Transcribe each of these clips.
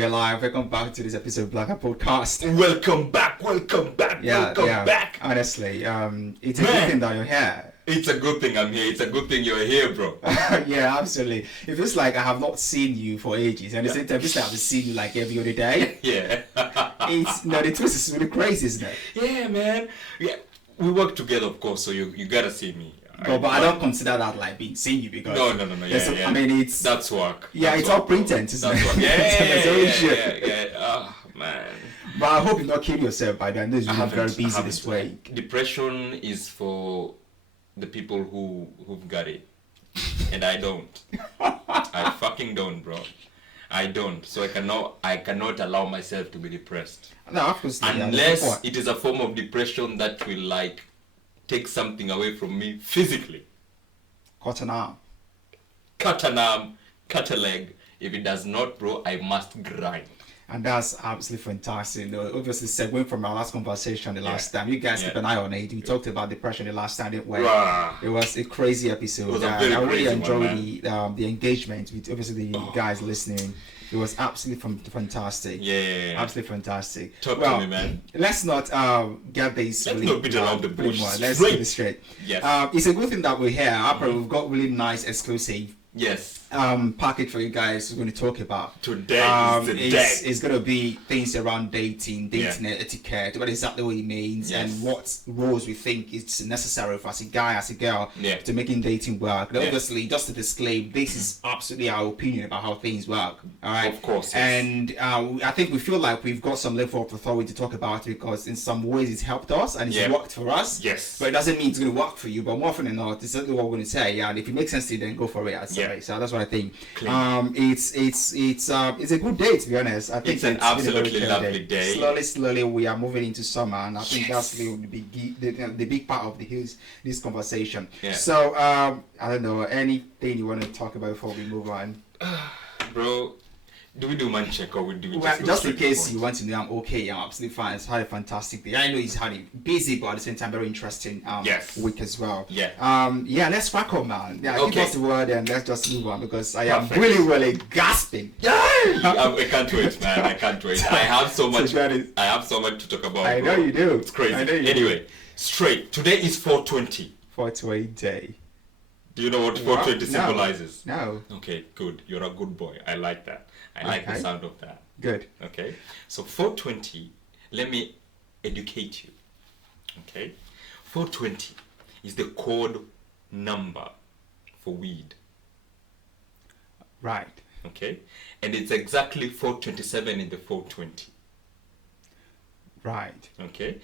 we're live. Welcome back to this episode of Black Hat Podcast. Welcome back. Welcome back. Honestly, it's a good thing that you're here. It's a good thing I'm here. It's a good thing you're here, bro. Yeah, absolutely. It feels like I have not seen you for ages, and at the same time, it feels like I've seen you like every other day. Yeah. The twist is really crazy, isn't it? Yeah, man. Yeah, we work together, of course. So you gotta see me. But I don't consider that like being seeing you because no. Yeah. I mean, it's that's work. Yeah, that's it's work, all pretense, isn't it? Work. Yeah. Oh man. But I hope you not kill yourself by then. You're not very busy this week. Depression is for the people who've got it, and I don't. I fucking don't, bro. I don't. So I cannot allow myself to be depressed. No, obviously. Unless it is a form of depression that will like take something away from me physically. Cut an arm. Cut an arm, cut a leg. If it does not, bro, I must grind. And that's absolutely fantastic. You know, obviously, segueing from our last conversation the last time, you guys keep an eye on it. We talked about depression the last time, didn't we? It was a crazy episode. It was a very I really crazy enjoyed the engagement with obviously the guys listening. It was absolutely fantastic. Yeah. Absolutely fantastic. Talk to me, man. Let's not get this. Let's not beat around the bush. Let's get it straight. Yes. It's a good thing that we're here. Apparently, we've got really nice exclusive. Yes. Package for you guys we're going to talk about today. It's going to be things around dating etiquette, what exactly what it means, and what roles we think it's necessary for as a guy, as a girl, to making dating work. Obviously, just to disclaim, this is absolutely our opinion about how things work. All right, of course. And I think we feel like we've got some level of authority to talk about it because in some ways it's helped us and it's worked for us. Yes. But it doesn't mean it's going to work for you. But more often than not, it's exactly what we're going to say. And if it makes sense to you, then go for it. So that's what I think. It's a good day, to be honest. I think it's an absolutely lovely day. Slowly we are moving into summer, and I think that's the big part of this conversation. So I don't know, anything you want to talk about before we move on, bro? Do we do man check or do we just in case you want to know? I'm okay. I'm absolutely fine. It's had a fantastic day. I know he's had a busy, but at the same time very interesting week as well. Let's crack on, man. Give us the word and let's just move on because I am really gasping. I can't wait, man. I can't wait. I have so much. I have so much to talk about. I know you do. It's crazy. Anyway, straight. Today is 420. 420. Do you know what 420 symbolizes? No. Okay, good. You're a good boy. I like that. I like the sound of that. Good. Okay. So 420, let me educate you. Okay. 420 is the code number for weed. Right. Okay. And it's exactly 427 in the 420. Right. Okay.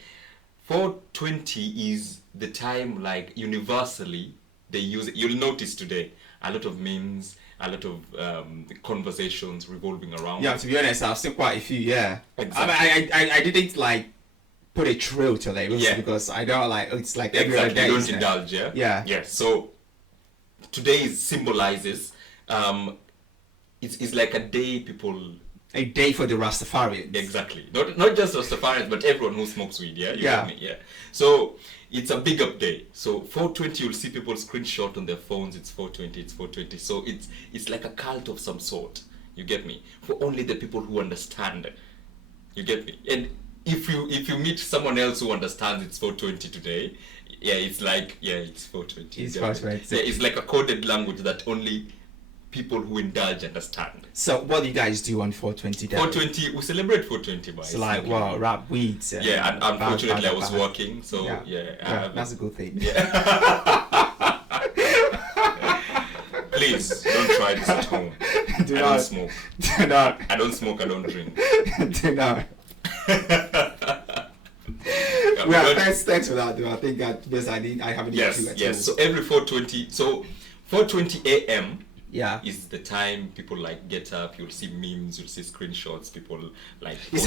420 is the time, like, universally they use it. You'll notice today a lot of memes, a lot of conversations revolving around. Yeah, to be honest, I've seen quite a few. Yeah, exactly. I mean, I didn't like put a trail to it because I don't like it's like every other day. You don't indulge, yeah. So today symbolizes it's like a day people. A day for the Rastafarians. Exactly. Not just Rastafarians, but everyone who smokes weed. Yeah. You get me? Yeah. So it's a big up day. So 420, you'll see people screenshot on their phones. It's 420. It's 420. So it's like a cult of some sort. You get me? For only the people who understand. You get me? And if you meet someone else who understands it's 420 today, it's like it's 420. It's 420. Yeah, it's like a coded language that only people who indulge understand. So what do you guys do on 420 days? 420, we celebrate 420 by so like rap weeds. And unfortunately I was working, so that's a good thing. Please don't try this at home. Don't smoke. Do not. I don't smoke, I don't drink. Do not. Thanks for that, though. I think that because I haven't issue at all. So every 420, so 420 a.m. is the time people like get up. You'll see memes, you'll see screenshots. People like. Is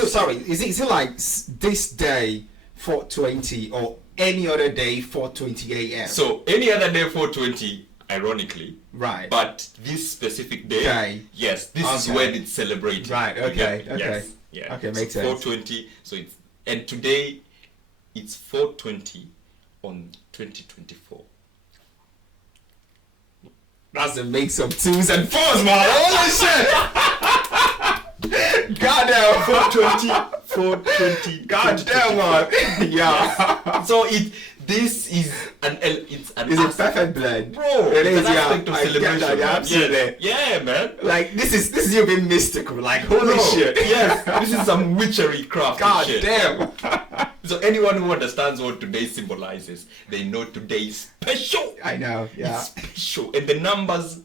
it like this day 420 or any other day 420 a.m.? So any other day 420, ironically. Right. But this specific day. Yes, this is when it's celebrated. Right. Okay. Yes. Yeah. Okay, makes sense. 420. So and today, it's 420 on 2024. That's a mix of 2s and 4s, man. Holy shit! Goddamn. 420. Goddamn, man. Yeah. So this is it's a perfect blend, bro. It is, an aspect of celebration. Yeah, absolutely. Yeah, man. Like this is you being mystical. Like holy shit. Yes, this is some witchery craft. God shit. damn. So anyone who understands what today symbolizes, they know today is special. I know. Yeah. It's special, and the numbers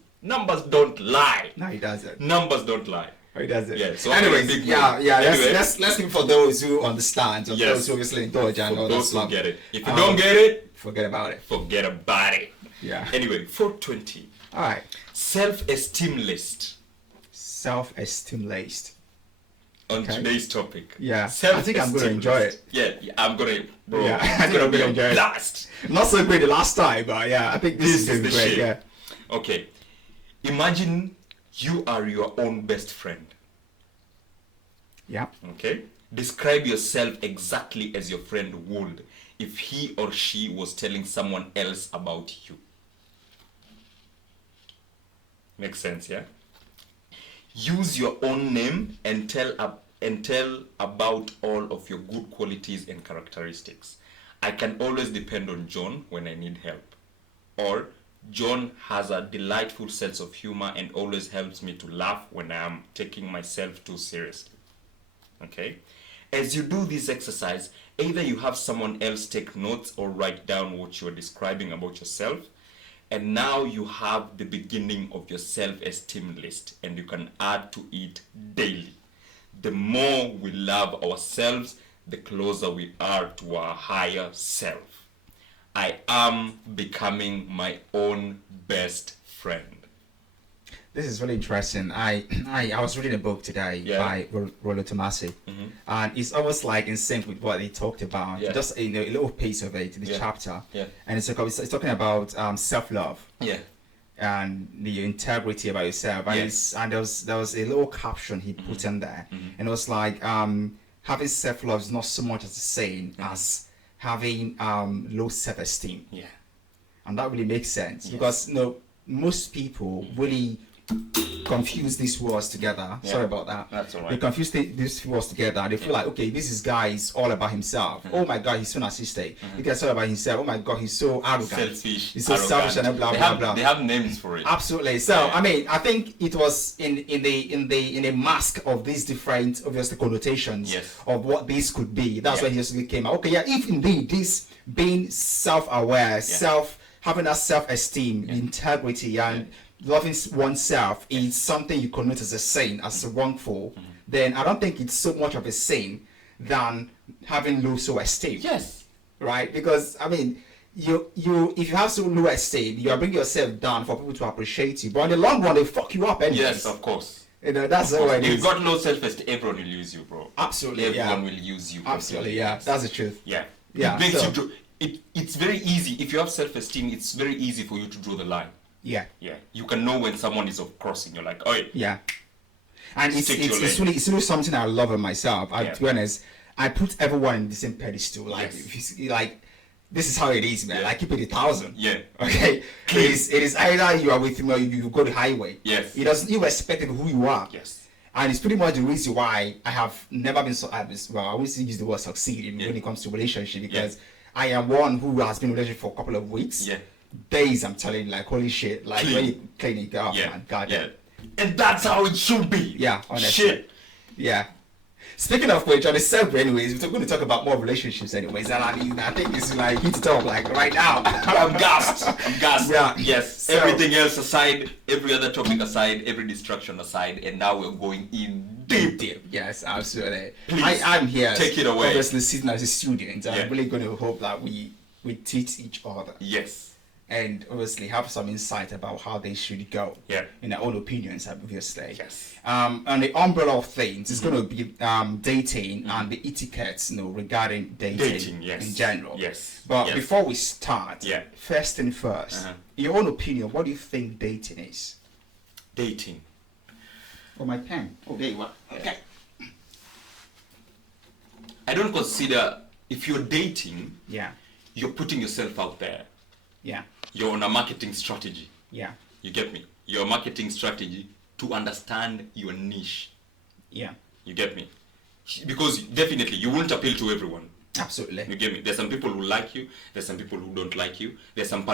don't lie. No, he doesn't. Numbers don't lie. He doesn't. Yeah. So anyways, yeah. Anyway, Let's give for those who understand, or those who obviously indulge and all that those who stuff. get it. If you don't get it, forget about it. Forget about it. Yeah. Anyway, 420. All right. Self-esteem list. Self-esteem list. On today's topic. Yeah. I think I'm going to enjoy it. Yeah, I'm going to, bro. Yeah, I think I'm going to enjoy it. Blast. Not so great the last time, but yeah, I think this is the great. shit. Yeah. Okay. Imagine you are your own best friend. Yeah. Okay. Describe yourself exactly as your friend would if he or she was telling someone else about you. Makes sense, yeah? Use your own name and tell about all of your good qualities and characteristics. I can always depend on John when I need help. Or John has a delightful sense of humor and always helps me to laugh when I am taking myself too seriously. Okay? As you do this exercise, either you have someone else take notes or write down what you are describing about yourself, and now you have the beginning of your self-esteem list, and you can add to it daily. The more we love ourselves, the closer we are to our higher self. I am becoming my own best friend. This is really interesting. I was reading a book today by Rollo Tomasi, and it's almost like in sync with what he talked about. Just a little piece of it, the chapter, and it's talking about self-love, and the integrity about yourself. And there was a little caption he put in there, and it was like having self-love is not so much as the same as having low self-esteem. And that really makes sense because most people really confuse these words together. Sorry about that. That's all right. They confuse these words together. They feel like, okay, this guy is all about himself. Oh my God, he's so narcissistic. He gets all about himself. Oh my God, he's so arrogant. Selfish. He's so selfish and blah blah blah. They have names for it. Absolutely. So I mean, I think it was in a mask of these different obviously connotations of what this could be. That's why he just came out. Okay, if indeed this being self-aware, having that self-esteem, integrity, and loving oneself is something you connote as a sin, as a wrongful, then I don't think it's so much of a sin than having low self-esteem. Right? Because I mean, you if you have so low esteem, you are bringing yourself down for people to appreciate you. But in the long run, they fuck you up anyways. Yes, of course. That's the way it is. You've got low self-esteem, everyone will use you, bro. Absolutely, everyone will use you. Absolutely, that's the truth. It makes you it's very easy. If you have self-esteem, it's very easy for you to draw the line. You can know when someone is crossing. You're like, oh and it's really something I love in myself. To be honest, I put everyone in the same pedestal. Like if you, like this is how it is, man. Like keep it 1,000. Okay. It is either you are with him or you go the highway. It doesn't irrespective of who you are. And it's pretty much the reason why I have never been so I always use the word succeeding when it comes to relationship, because I am one who has been in a relationship for a couple of weeks. Days, I'm telling you, like holy shit, like when you clean it up, man, goddamn. And that's how it should be. Honestly. Speaking of which, on the segue, anyways, we're going to talk about more relationships, anyways. And I mean, I think it's like hit it up, like right now. I'm gassed. So, everything else aside, every other topic aside, every distraction aside, and now we're going in deep. Yes, absolutely. Please, I'm here. Take it away. Obviously, sitting as a student, I'm really going to hope that we teach each other. And obviously have some insight about how they should go in their own opinions, obviously. And the umbrella of things is going to be dating and the etiquettes, regarding dating in general. But before we start, first thing first, in your own opinion, what do you think dating is? Dating. Oh, my pen. Oh, there you are. Okay. I don't consider, if you're dating, you're putting yourself out there. You're on a marketing strategy. You get me? Your marketing strategy to understand your niche. Yeah. You get me? Because definitely you won't appeal to everyone. Absolutely. You get me? There's some people who like you. There's some people who don't like you. There's some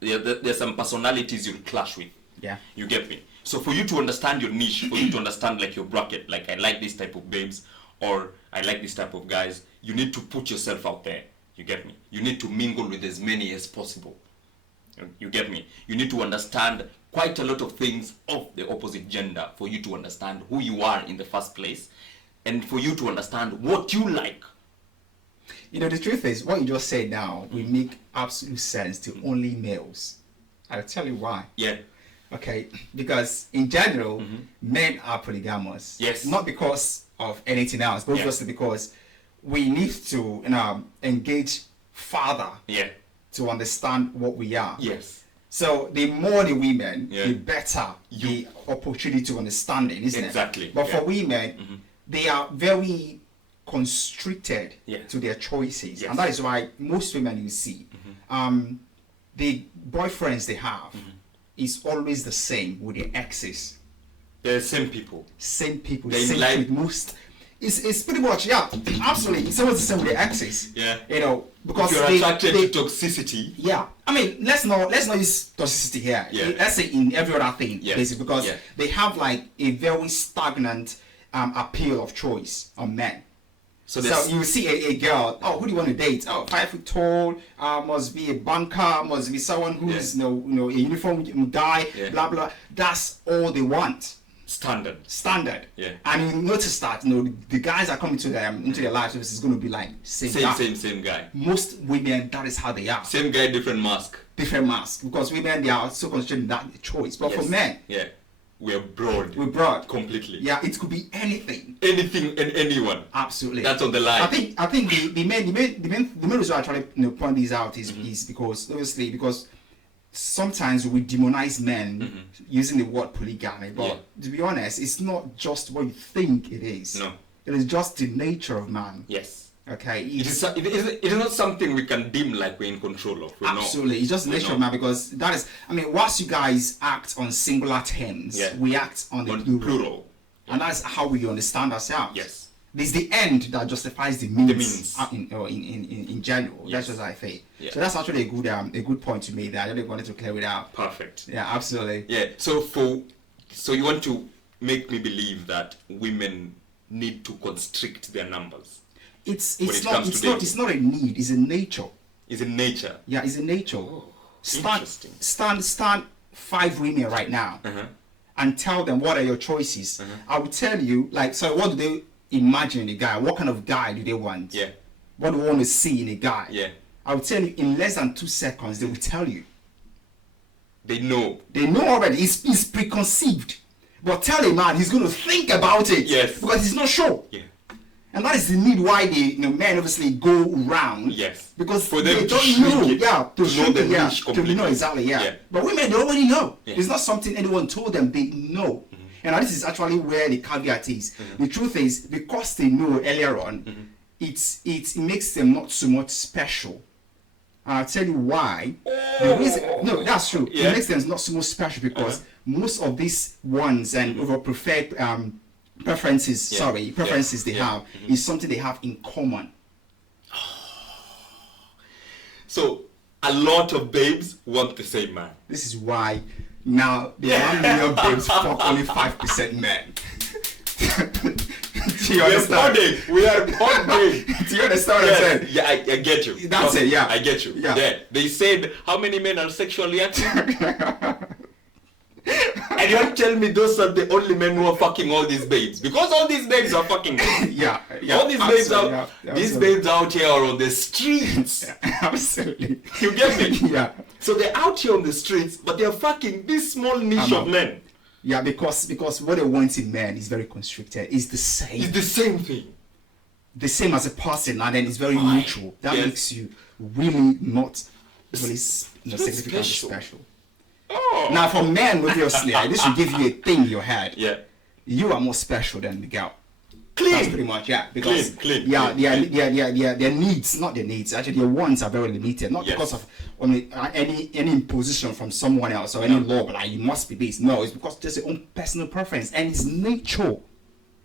there's some personalities you'll clash with. Yeah. You get me? So for you to understand your niche, for you to understand like your bracket, like I like this type of babes or I like this type of guys, you need to put yourself out there. You get me? You need to mingle with as many as possible. You get me? You need to understand quite a lot of things of the opposite gender for you to understand who you are in the first place and for you to understand what you like. You know, the truth is, what you just said now will make absolute sense to only males. I'll tell you why. Yeah. Okay, because in general, men are polygamous. Yes. Not because of anything else, but obviously because we need to engage further to understand what we are. Yes. So the more the women, the better the opportunity to understanding, isn't it? Exactly. But for women, they are very constricted to their choices. And that is why most women you see, the boyfriends they have is always the same with their exes. They're the same people. Same people, They same like with most. It's pretty much, absolutely. It's always the same with their exes. Yeah. You know, because if you're attracted to toxicity. Yeah. I mean, let's not use toxicity here. Yeah. Let's say in every other thing, basically, because they have like a very stagnant appeal of choice on men. So you see a girl, who do you want to date? 5 foot tall, must be a banker, must be someone who is a uniform guy, blah blah. That's all they want. Standard. Yeah. And you notice that the guys that come into their lives is going to be like same guy. Most women, that is how they are. Same guy, different mask. Different mask, because women, they are so concentrated in that choice. But for men, we're broad. We're broad completely. Yeah, it could be anything. Anything and anyone. Absolutely. That's on the line. I think the main reason I try to point this out is because obviously because sometimes we demonize men using the word polygamy, but to be honest, it's not just what you think it is. No. It is just the nature of man. Yes. Okay. It is not something we can deem like we're in control of. Absolutely. It's just the nature of man, because that is, I mean, whilst you guys act on singular terms, we act on the plural. And that's how we understand ourselves. Yes. There's the end that justifies the means. In general. That's just I think. Yeah. So that's actually a good point to make. That I really wanted to clear it out. Perfect. Yeah, absolutely. Yeah. So you want to make me believe that women need to constrict their numbers. It's not a need. It's a nature. It's a nature. Yeah, it's a nature. Oh, stand 5 women right now, and tell them what are your choices. I will tell you, like, so what do they imagine in a guy? What kind of guy do they want? Yeah. What do they want to see in a guy? Yeah. I will tell you in less than 2 seconds. They will tell you. They know. They know already. It's preconceived. But tell a man, he's going to think about it. Yes. Because he's not sure. Yeah. And that is the need why the men obviously go round. Yes. Because for them they to don't know. It, to know the niche completely. To know exactly. Yeah. But women, they already know. Yeah. It's not something anyone told them. They know. And this is actually where the caveat is. The truth is, because they know earlier on, it makes them not so much special. And I'll tell you why. No, that's true. It makes them not so much special because most of these ones and over preferred preferences they have is something they have in common. So a lot of babes want the same man. This is why now the 1 million babes fuck only 5% men. Do you understand? We are bonding. Do you understand what I'm saying? Yeah, I get you. That's it, yeah. I get you. Yeah. They said how many men are sexually active? And you want to tell me those are the only men who are fucking all these babes? Because all these babes are fucking yeah. All these babes these babes out here are on the streets. Absolutely. You get me? Yeah. So they're out here on the streets, but they're fucking this small niche of men. Yeah, because what they want in men is very constricted. It's the same. It's the same thing. The same as a person, and then it's very neutral. That makes you really not really significantly special. Oh. Now, for men, obviously, this will give you a thing in your head. Yeah. You are more special than the girl. Clean. That's pretty much, because clean. Their needs, not their needs, actually their wants are very limited. Not because of any imposition from someone else or any law, but like you must be this. No, it's because there's your own personal preference and it's nature.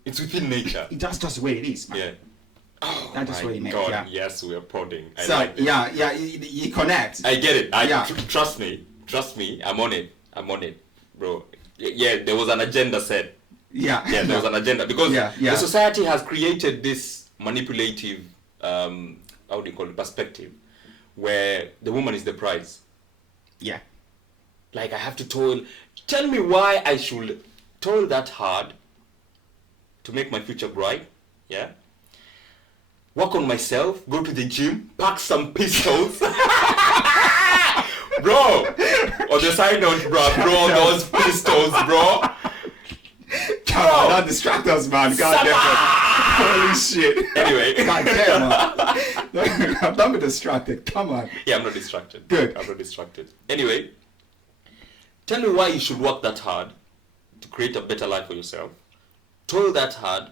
It's within nature. That's just the way it is, man. Yeah. Oh, That's just the way it is. God, Yeah. yes, we are prodding. I So like this. you connect. I get it. Yeah. Trust me. I'm on it, bro. Yeah, there was an agenda set. Yeah. There was an agenda because the society has created this manipulative, how do you call it, perspective, where the woman is the prize. Yeah. Like I have to toil. Tell me why I should toil that hard to make my future bright. Yeah. Work on myself. Go to the gym. Pack some pistols. Bro. On the side note, bro. Those pistols, bro. Come on, don't distract us, man. God damn it. Holy shit. Anyway. God damn, man. Don't be distracted. Come on. Yeah, I'm not distracted. Good. I'm not distracted. Anyway, tell me why you should work that hard to create a better life for yourself. Toil that hard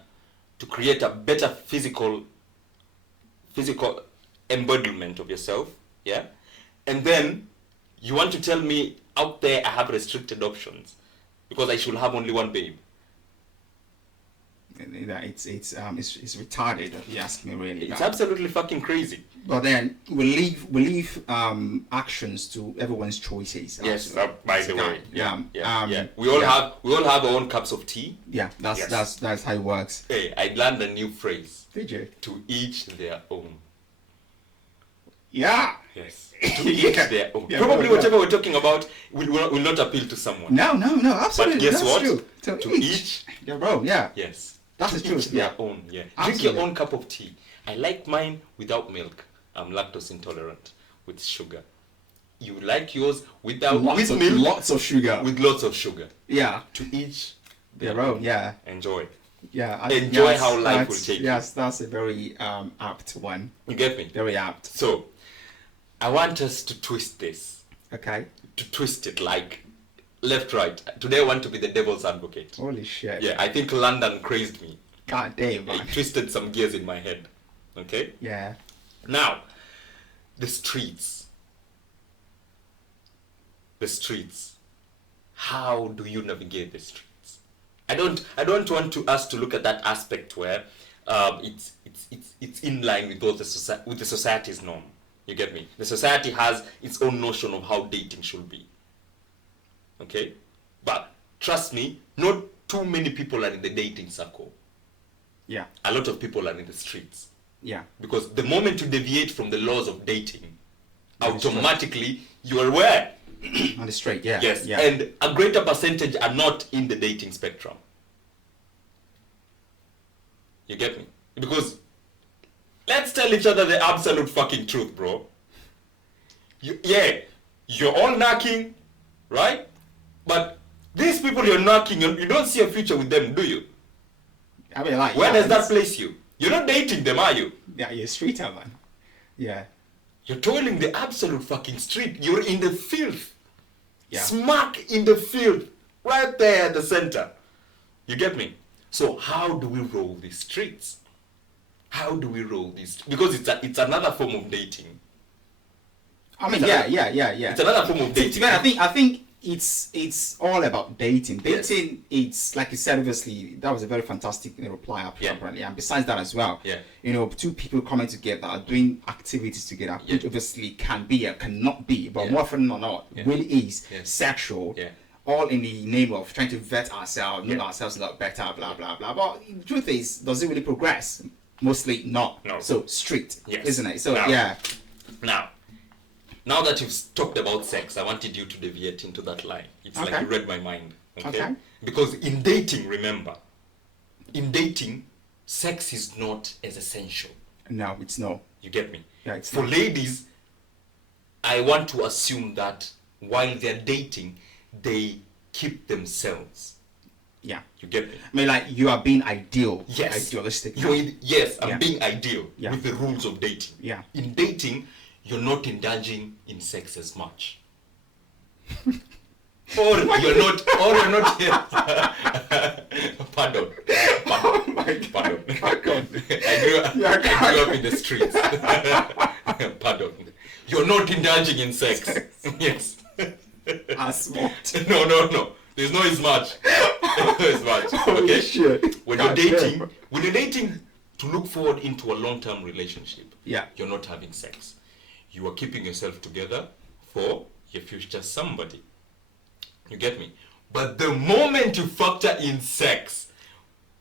to create a better physical embodiment of yourself. Yeah? And then you want to tell me out there I have restricted options because I should have only one babe. It's retarded, if you ask me, really. It's absolutely fucking crazy. But then we leave actions to everyone's choices. Yes, by the way. Yeah. We all have our own cups of tea. Yeah, that's how it works. Hey, I learned a new phrase. Did you? To each their own. Yeah. Yes. To each their own. Probably whatever we're talking about will not appeal to someone. No, absolutely. But guess that's what? True. To each. Yeah, bro. Yeah. Yes. That's the truth. Their own. Yeah. Drink your own cup of tea. I like mine without milk. I'm lactose intolerant with sugar. You like yours with milk? Lots of sugar. With lots of sugar. Yeah. To each their own. Yeah. Enjoy. Yeah. Enjoy how life will take you. Yes, that's a very apt one. You get me? Very apt. So, I want us to twist this. Okay. To twist it like left, right. Today I want to be the devil's advocate. Holy shit. Yeah, I think London crazed me. God damn, man. It twisted some gears in my head. Okay? Yeah. Now, the streets. How do you navigate the streets? I don't want us to look at that aspect where it's in line with what the society's norm. You get me? The society has its own notion of how dating should be. Okay? But trust me, not too many people are in the dating circle. Yeah. A lot of people are in the streets. Yeah. Because the moment you deviate from the laws of dating, automatically you are where? On the straight, yeah. Yes. Yeah. And a greater percentage are not in the dating spectrum. You get me? Because let's tell each other the absolute fucking truth, bro. You're all knocking, right? But these people you're knocking, you don't see a future with them, do you? I mean, like, where does that place you? You're not dating them, are you? Yeah, you're a streeter, man. Yeah. You're toiling the absolute fucking street. You're in the filth. Yeah. Smack in the filth. Right there at the center. You get me? So how do we roll these streets? How do we roll these? Because it's another form of dating. I mean, yeah. It's another form of dating. I think it's all about dating. Dating, yes. It's like you said, obviously, that was a very fantastic reply, apparently. And besides that as well, yeah. Two people coming together, are doing activities together, which obviously can be or cannot be, but more often than not, really is sexual. Yeah. All in the name of trying to vet ourselves, know ourselves a lot better, blah, blah, blah. But the truth is, does it really progress? Mostly not. No. So strict, yes. isn't it? So, Now that you've talked about sex, I wanted you to deviate into that line. It's like you read my mind. Okay? Because in dating, remember, sex is not as essential. No, it's not. You get me? Yeah, it's For not. ladies, I want to assume that while they're dating, they keep themselves. Yeah. You get me? I mean, like, you are being ideal. Yes. Idealistic. I'm being ideal with the rules of dating. Yeah. In dating, you're not indulging in sex as much. or you're not Pardon. Oh my God. I grew up in the streets. Pardon. You're not indulging in sex. Yes. As much. No. There's no as much. It's much. Holy Okay? shit. When God you're dating to look forward into a long-term relationship, you're not having sex. You are keeping yourself together for your future somebody. You get me? But the moment you factor in sex,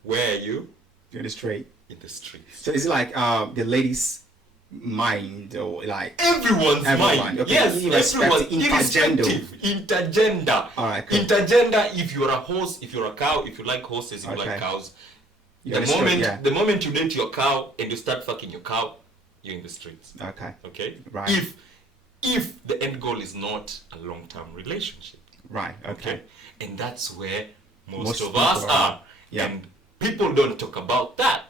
where are you? You're in the street. In the streets. So is it like the ladies' mind or like everyone's mind? Okay. Yes, everyone. Intergender. All right, cool. Intergender. If you're a horse, if you're a cow, if you like horses, if you like cows. The moment you date your cow and you start fucking your cow, you're in the streets. Okay. Okay. Right. If the end goal is not a long-term relationship. Right. Okay. And that's where most of us are. Yeah. And people don't talk about that.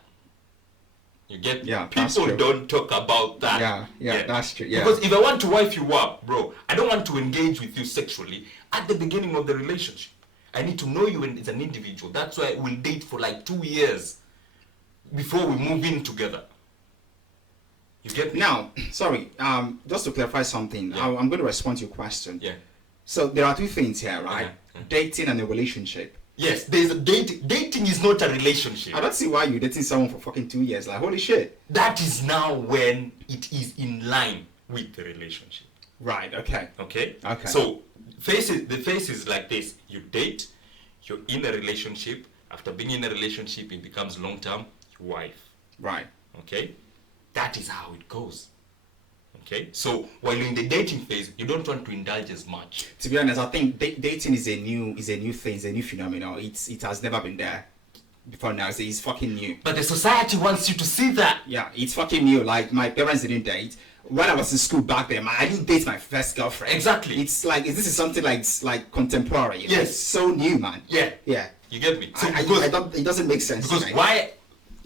You get? Yeah. People don't talk about that. Yeah. That's true. Yeah. Because if I want to wife you up, bro, I don't want to engage with you sexually at the beginning of the relationship. I need to know you as an individual. That's why we'll date for like 2 years before we move in together. You get me? Now, sorry, just to clarify something, I'm going to respond to your question. Yeah. So there are two things here, right? Dating and a relationship. Yes, there's a dating is not a relationship. I don't see why you're dating someone for fucking 2 years. Like, holy shit. That is now when it is in line with the relationship. Right, okay. Okay? Okay. So, the phase is like this. You date, you're in a relationship. After being in a relationship, it becomes long-term, your wife. Right. Okay? That is how it goes. Okay? So, while you're in the dating phase, you don't want to indulge as much. To be honest, I think dating is a new thing, it's a new phenomenon. It has never been there before now. It's fucking new. But the society wants you to see that. Yeah, it's fucking new. Like, my parents didn't date. When I was in school back then, I didn't date my first girlfriend. Exactly. It's like, this is something like contemporary. Yes. It's so new, man. Yeah. Yeah. You get me? So it doesn't make sense. Because why?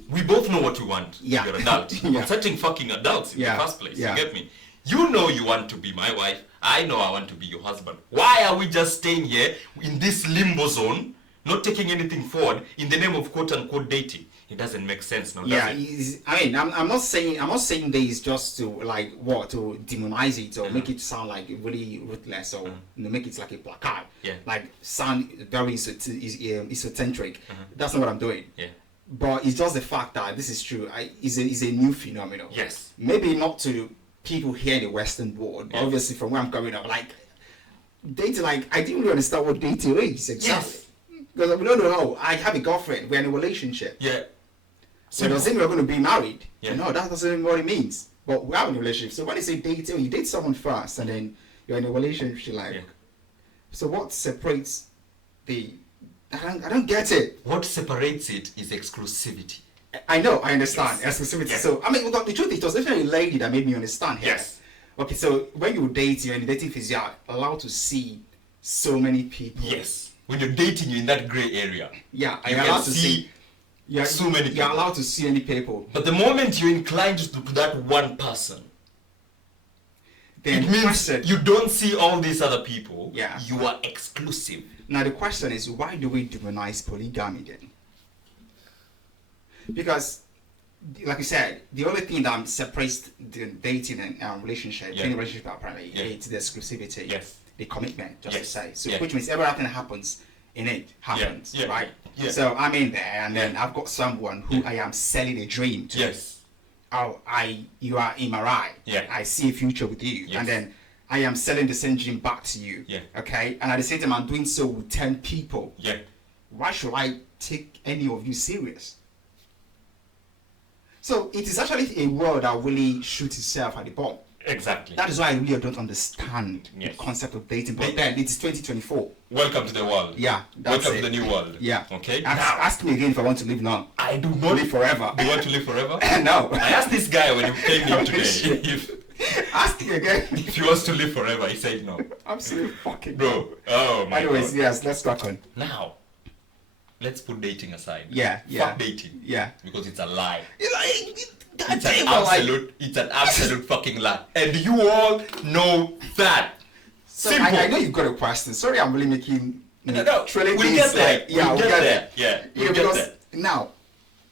We both know what we want. Yeah. You're adult. We're such fucking adults in the first place. Yeah. You get me? You know you want to be my wife. I know I want to be your husband. Why are we just staying here in this limbo zone, not taking anything forward in the name of quote unquote dating? It doesn't make sense now. Yeah, I mean, I'm not saying this just to to demonize it or make it sound like really ruthless or make it like a placard. Yeah. Like sound very esoteric. That's not what I'm doing. Yeah. But it's just the fact that this is true. It's a new phenomenon. Yes. Maybe not to people here in the Western world, but obviously from where I'm coming up, like dating, like I didn't really understand what dating is exactly. Yes. Because we don't know how. I have a girlfriend. We're in a relationship. Yeah. So it doesn't mean we're going to be married. Yeah. No, that doesn't mean what it means. But we have a relationship. So when you say dating, you date someone first, and then you're in a relationship. Like, so what separates the? I don't get it. What separates it is exclusivity. I know, I understand. Yes. Exclusivity. Yes. So, I mean, the truth is, it was definitely a lady that made me understand here. Yes. Okay, so when you date, you're in the dating phase, you're allowed to see so many people. Yes. When you're dating, you're in that grey area. Yeah, you you're allowed to see so many people. You're allowed to see any people. But the moment you're inclined to that one person, then it means you don't see all these other people. Yeah. You are exclusive. Now the question is, why do we demonize polygamy then? Because, like you said, the only thing that separates the dating and relationship, any relationship apparently, it's the exclusivity, the commitment, just to say. So, which means everything happens in it happens, right? Yeah. So I'm in there, and then I've got someone who I am selling a dream to. Yes. Oh, you are in my ride. Yeah. I see a future with you, and then I am selling the same dream back to you. Yeah. Okay, and at the same time, I'm doing so with 10 people. Yeah. Why should I take any of you serious? So it is actually a world that really shoots itself at the ball. Exactly. That is why I really don't understand the concept of dating. But then it's 2024. Welcome to the world. Yeah. Welcome to the new world. Yeah. Okay. Ask me again if I want to live long. I do not live forever. Do you want to live forever? No. I asked this guy when he came in today ask me again. If he wants to live forever. He said no. Absolutely fucking bro. Oh my Anyways, God. yes, let's crack on. Now, let's put dating aside. Yeah. Fuck dating. Yeah. Because it's a lie. It's an absolute fucking lie. And you all know that. So I know you've got a question. Sorry, I'm really making no. trailing We'll get there. We'll get there. Yeah. We'll get there. Now,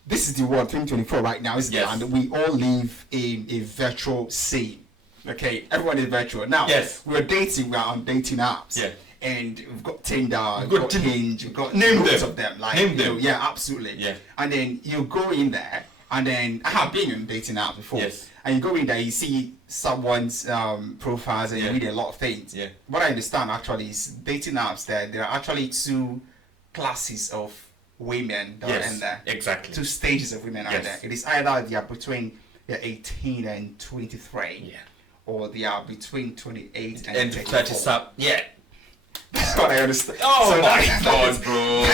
this is the world 2024 right now, isn't it? And we all live in a virtual scene. Okay, everyone is virtual. Now, we're dating, we're on dating apps. Yeah. and we've got Tinder, we've got Hinge, we've got loads of them. Like, name them. Yeah, absolutely. Yeah. And then you go in there, and then I have been in dating app before. Yes. And you go in there, you see someone's profiles, and you read a lot of things. Yeah. What I understand actually is dating apps. There are actually two classes of women that are in there. Exactly. Two stages of women are there. It is either they are between 18 and 23. Yeah. Or they are between 28 and 37. Yeah. That's what I understand. Oh so my God, bro.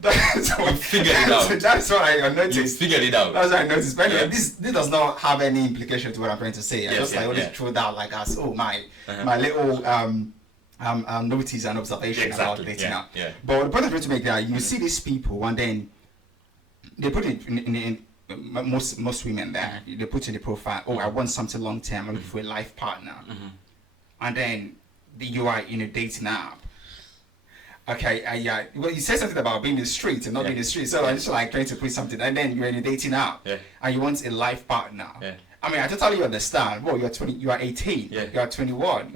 That's what you figured it out. That's what I noticed. You figured it out. That's what I noticed. But anyway, this does not have any implication to what I'm trying to say. I just only threw that like as my little notice and observation about dating now. Yeah. But the point I'm trying to make there, you see these people and then they put it in most women there, they put in the profile, I want something long term, I'm looking for a life partner. And then you are in a dating app. Okay, well, you said something about being in the street and not being in the street, so I'm just like trying to put something, and then you're in a dating app and you want a life partner. I mean, I totally understand. Well, you're 20, you are 18, you are 21,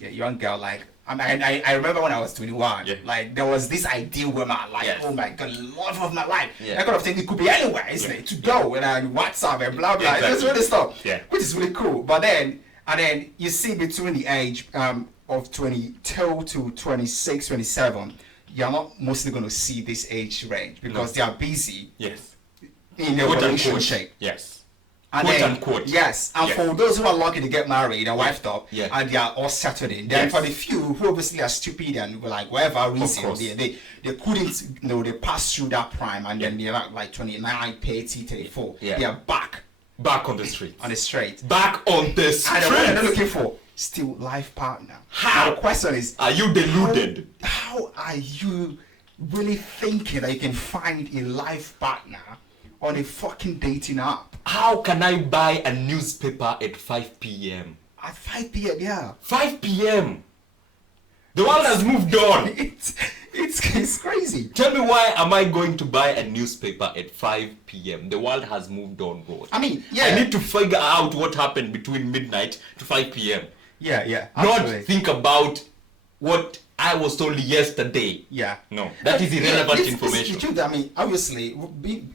you're a young girl. Like, I remember when I was 21, like there was this ideal woman, like, oh my God, love of my life. That kind of thing. It could be anywhere, isn't it? To go and WhatsApp and blah blah. That's really stuff, which is really cool. But then, and then you see between the age of 22 to 26, 27, you're not mostly going to see this age range because they are busy. In their relationship. And quote then, unquote. And for those who are lucky to get married and wifed up, and they are all settled in. Then for the few who obviously are stupid and like whatever reason they couldn't, they passed through that prime and then they're like 29, 30, 34. They are back on the street. On the straight. Back on the street. And what they're looking for, still life partner. How? Now the question is, are you deluded? How are you really thinking that you can find a life partner on a fucking dating app? How can I buy a newspaper at 5 p.m.? At 5 p.m, 5 p.m. The world has moved on. It's crazy. Tell me, why am I going to buy a newspaper at 5 p.m.? The world has moved on, bro. I mean, I need to figure out what happened between midnight to 5 p.m. Not absolutely. Think about what I was told yesterday. No, that is irrelevant information. It's true. I mean, obviously,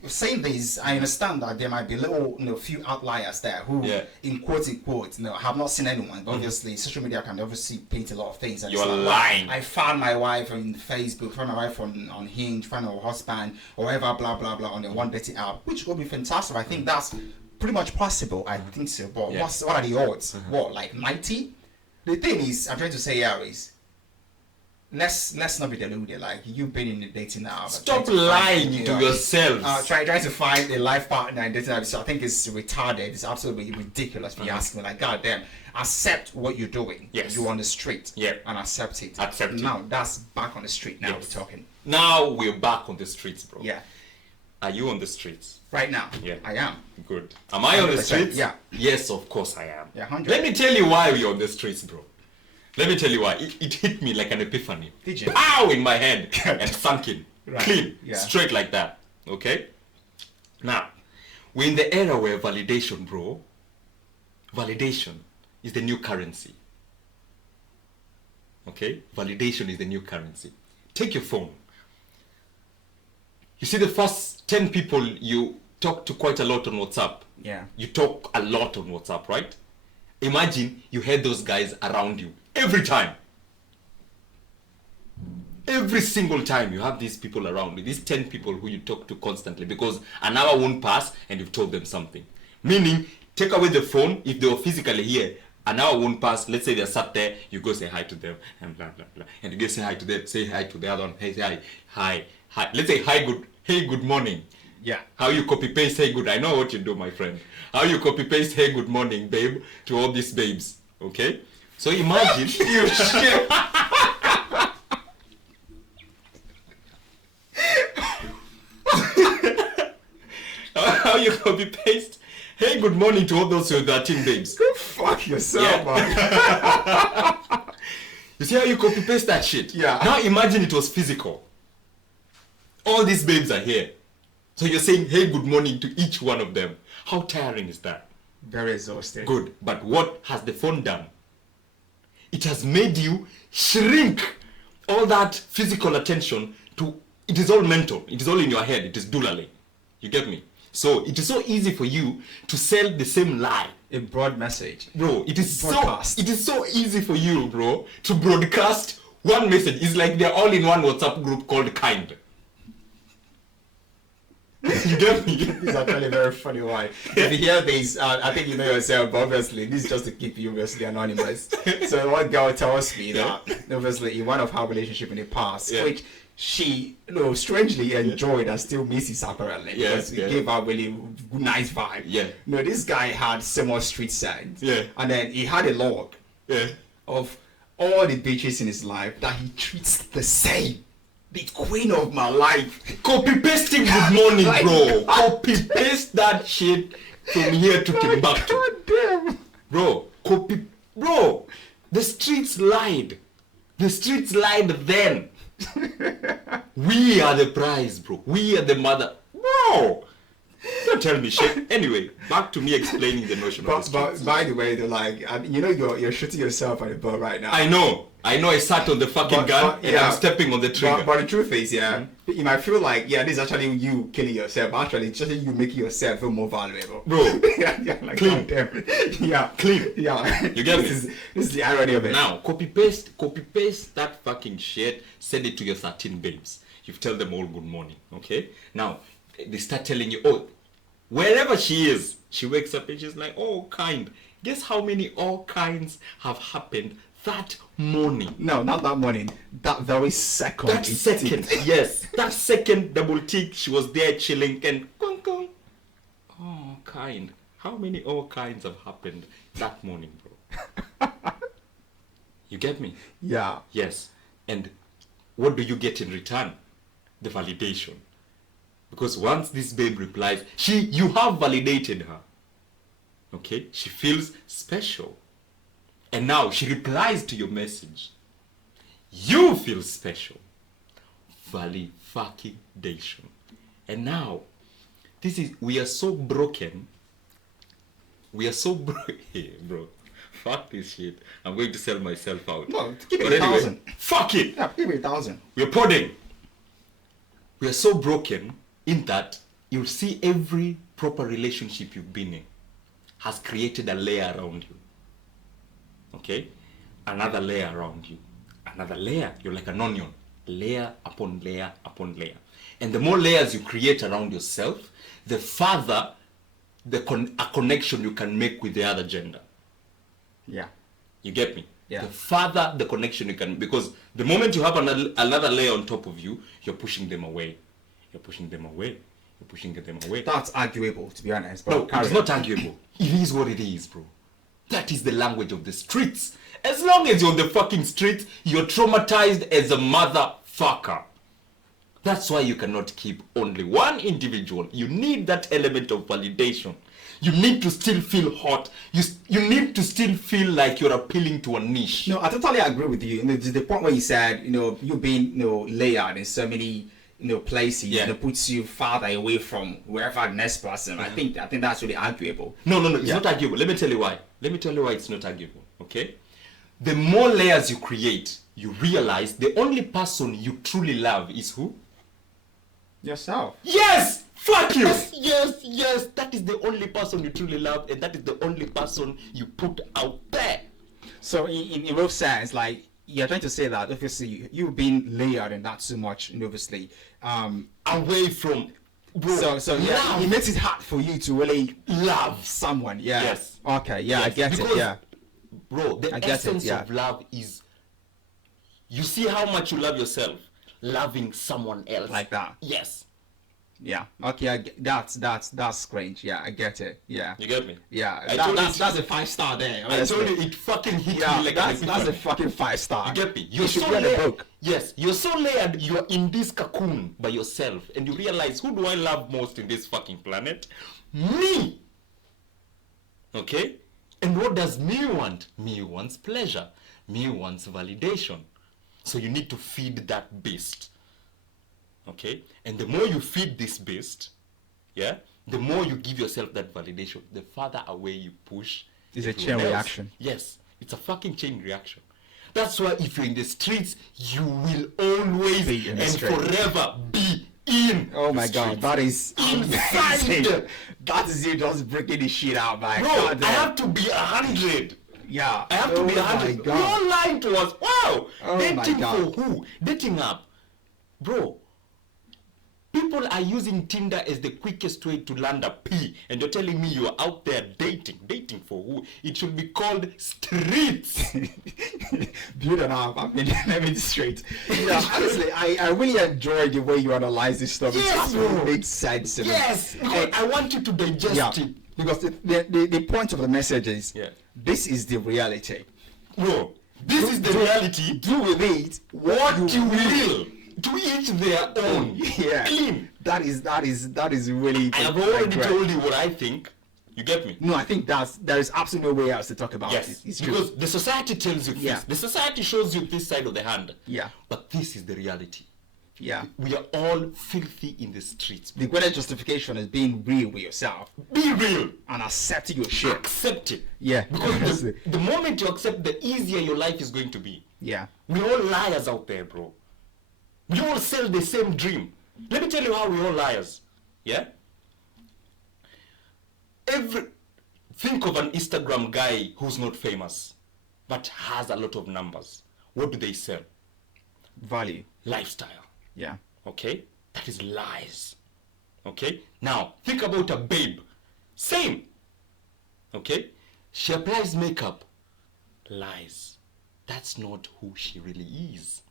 saying this, I understand that there might be few outliers there who, in quote unquote, have not seen anyone. But obviously, social media can obviously paint a lot of things. And you're lying. I found my wife on Facebook, found my wife on Hinge, found her husband, or whatever, blah blah blah, on the one dating app, which would be fantastic. I think that's pretty much possible. I think so. But what are the odds? What, like 90? The thing is, I'm trying to say here is, let's not be deluded. Like, you've been in the dating app. Stop lying to yourself. Trying to find a life partner in dating app. So I think it's retarded. It's absolutely ridiculous. If you ask me, like, goddamn, accept what you're doing. You're on the street. And accept it. Now that's back on the street. Now we're talking. Now we're back on the streets, bro. Are you on the streets? Right now? I am. Good. Am I on the streets? Yes, of course I am. 100. Let me tell you why we're on the streets, bro. Let me tell you why. It hit me like an epiphany. Did you? Pow! In my head. And sunk in. Clean. Straight like that. Okay? Now, we're in the era where validation, bro. Validation is the new currency. Okay? Validation is the new currency. Take your phone. You see the first 10 people you talk to quite a lot on WhatsApp. You talk a lot on WhatsApp, right? Imagine you had those guys around you every time. Every single time you have these people around you, these 10 people who you talk to constantly, because an hour won't pass and you've told them something. Meaning, take away the phone, if they were physically here, an hour won't pass, let's say they're sat there, you go say hi to them, and blah, blah, blah. And you go say hi to them, say hi to the other one, hey, say hi. Let's say hey, good morning. How you copy paste, hey, good, I know what you do, my friend. How you copy paste, hey, good morning, babe, to all these babes, okay? So imagine, you shit. How you copy paste, hey, good morning to all those 13 babes. Go fuck yourself, man. You see how you copy paste that shit? Now imagine it was physical. All these babes are here. So you're saying, hey, good morning to each one of them. How tiring is that? Very exhausting. Good. But what has the phone done? It has made you shrink all that physical attention to, it is all mental. It is all in your head. It is doodling. You get me? So it is so easy for you to sell the same lie. A broad message. Bro, it is Broadcast. so easy for you, bro, to broadcast one message. It's like they're all in one WhatsApp group called Kind. You get me? It's actually very funny. Why? If you hear this, I think you know yourself, but obviously, this is just to keep you obviously anonymous. So one girl tells me that obviously in one of her relationship in the past, which she, strangely enjoyed and still misses apparently, because it gave her really nice vibe. This guy had some street signs, and then he had a log of all the bitches in his life that he treats the same. The queen of my life. Copy pasting good morning, bro. Copy paste that shit from here to Timbuktu. God damn. Bro, bro, the streets lied. The streets lied then. We are the prize, bro. We are the mother. Bro, don't tell me shit. Anyway, back to me explaining the notion of the streets. But by the way, they're like, you're shooting yourself at the bow right now. I know I sat on the fucking gun and I'm stepping on the trigger. But the truth is, you might feel like, this is actually you killing yourself. But actually, it's just you making yourself feel more valuable. Bro, like, clean. Clean. You get me? This is the irony of it. Now, copy paste that fucking shit, send it to your 13 babes. You tell them all good morning, okay? Now, they start telling you, wherever she is, she wakes up and she's like, Kind. Guess how many all kinds have happened that morning? No, not that morning. That very second. That second, yes. That second double tick, she was there chilling and Kind. How many all kinds have happened that morning, bro? You get me? Yeah. Yes. And what do you get in return? The validation. Because once this babe replies, you have validated her. Okay? She feels special. And now she replies to your message. You feel special. Validation. And now, we are so broken. We are so broken. Hey, bro. Fuck this shit. I'm going to sell myself out. No, give it but 1,000. Anyway, fuck it. Yeah, give it 1,000. We're podding. We are so broken in that you'll see every proper relationship you've been in has created a layer around you. Okay? Another layer around you. Another layer. You're like an onion. Layer upon layer upon layer. And the more layers you create around yourself, the farther a connection you can make with the other gender. Yeah. You get me? Yeah. The farther the connection you can, because the moment you have another layer on top of you, you're pushing them away. You're pushing them away. You're pushing them away. That's arguable, to be honest. No, it's not arguable. It is what it is, bro. That is the language of the streets. As long as you're on the fucking streets, you're traumatized as a motherfucker. That's why you cannot keep only one individual. You need that element of validation. You need to still feel hot. You need to still feel like you're appealing to a niche. No, I totally agree with you. The point where you said, you being, layered in so many, places, that puts you farther away from wherever the next person. I think that's really arguable. No, it's not arguable. Let me tell you why. It's not arguable. Okay? The more layers you create, you realize the only person you truly love is who? Yourself. Yes! Fuck you! Yes! That is the only person you truly love, and that is the only person you put out there. So in real sense, like, you're trying to say that obviously you've been layered and not so much, obviously, away from. Bro, so yeah, it makes it hard for you to really love someone. Yeah. Yes. Okay. Yeah, yes. I get it. Yeah. Bro, the essence of love is, you see how much you love yourself, loving someone else like that. Yes. Yeah. Okay. That's strange. Yeah, I get it. Yeah. You get me? Yeah. That's a 5-star there. Honestly. I told you, it fucking hit me like that's a fucking 5-star. You get me? You're so layered. Yes, you're so layered. You're in this cocoon by yourself, and you realize, who do I love most in this fucking planet? Me. Okay. And what does me want? Me wants pleasure. Me wants validation. So you need to feed that beast. Okay? And the more you feed this beast, the more you give yourself that validation, the farther away you push. It's a chain reaction. Yes. It's a fucking chain reaction. That's why if you're in the streets, you will always and forever be in. Oh my God, that is inside. That is you just breaking the shit out, man. Bro, I have to be 100. Yeah, I have to be 100. You're lying to us. Wow. Dating for who? Dating app, bro. People are using Tinder as the quickest way to land a P, and you're telling me you're out there dating. Dating for who? It should be called streets. Build an app. I mean, let me straight. Yeah, honestly, I really enjoy the way you analyze this stuff. Yes, it makes sense to me. Yes, I want you to digest it. Because the point of the message is, this is the reality. Bro, this is the reality. Do with it what you will. To each their own. Yeah. Clean. That is really. I have already told you what I think. You get me? No, I think there is absolutely no way else to talk about it. It's true. Because the society tells you this. The society shows you this side of the hand. Yeah. But this is the reality. Yeah. We are all filthy in the streets. The greatest justification is being real with yourself. Be real. And accepting your shit. Accept it. Yeah. Because the moment you accept, the easier your life is going to be. Yeah. We're all liars out there, bro. We all sell the same dream. Let me tell you how we're all liars. Yeah? Think of an Instagram guy who's not famous, but has a lot of numbers. What do they sell? Value. Lifestyle. Yeah. Okay? That is lies. Okay? Now, think about a babe. Same. Okay? She applies makeup. Lies. That's not who she really is.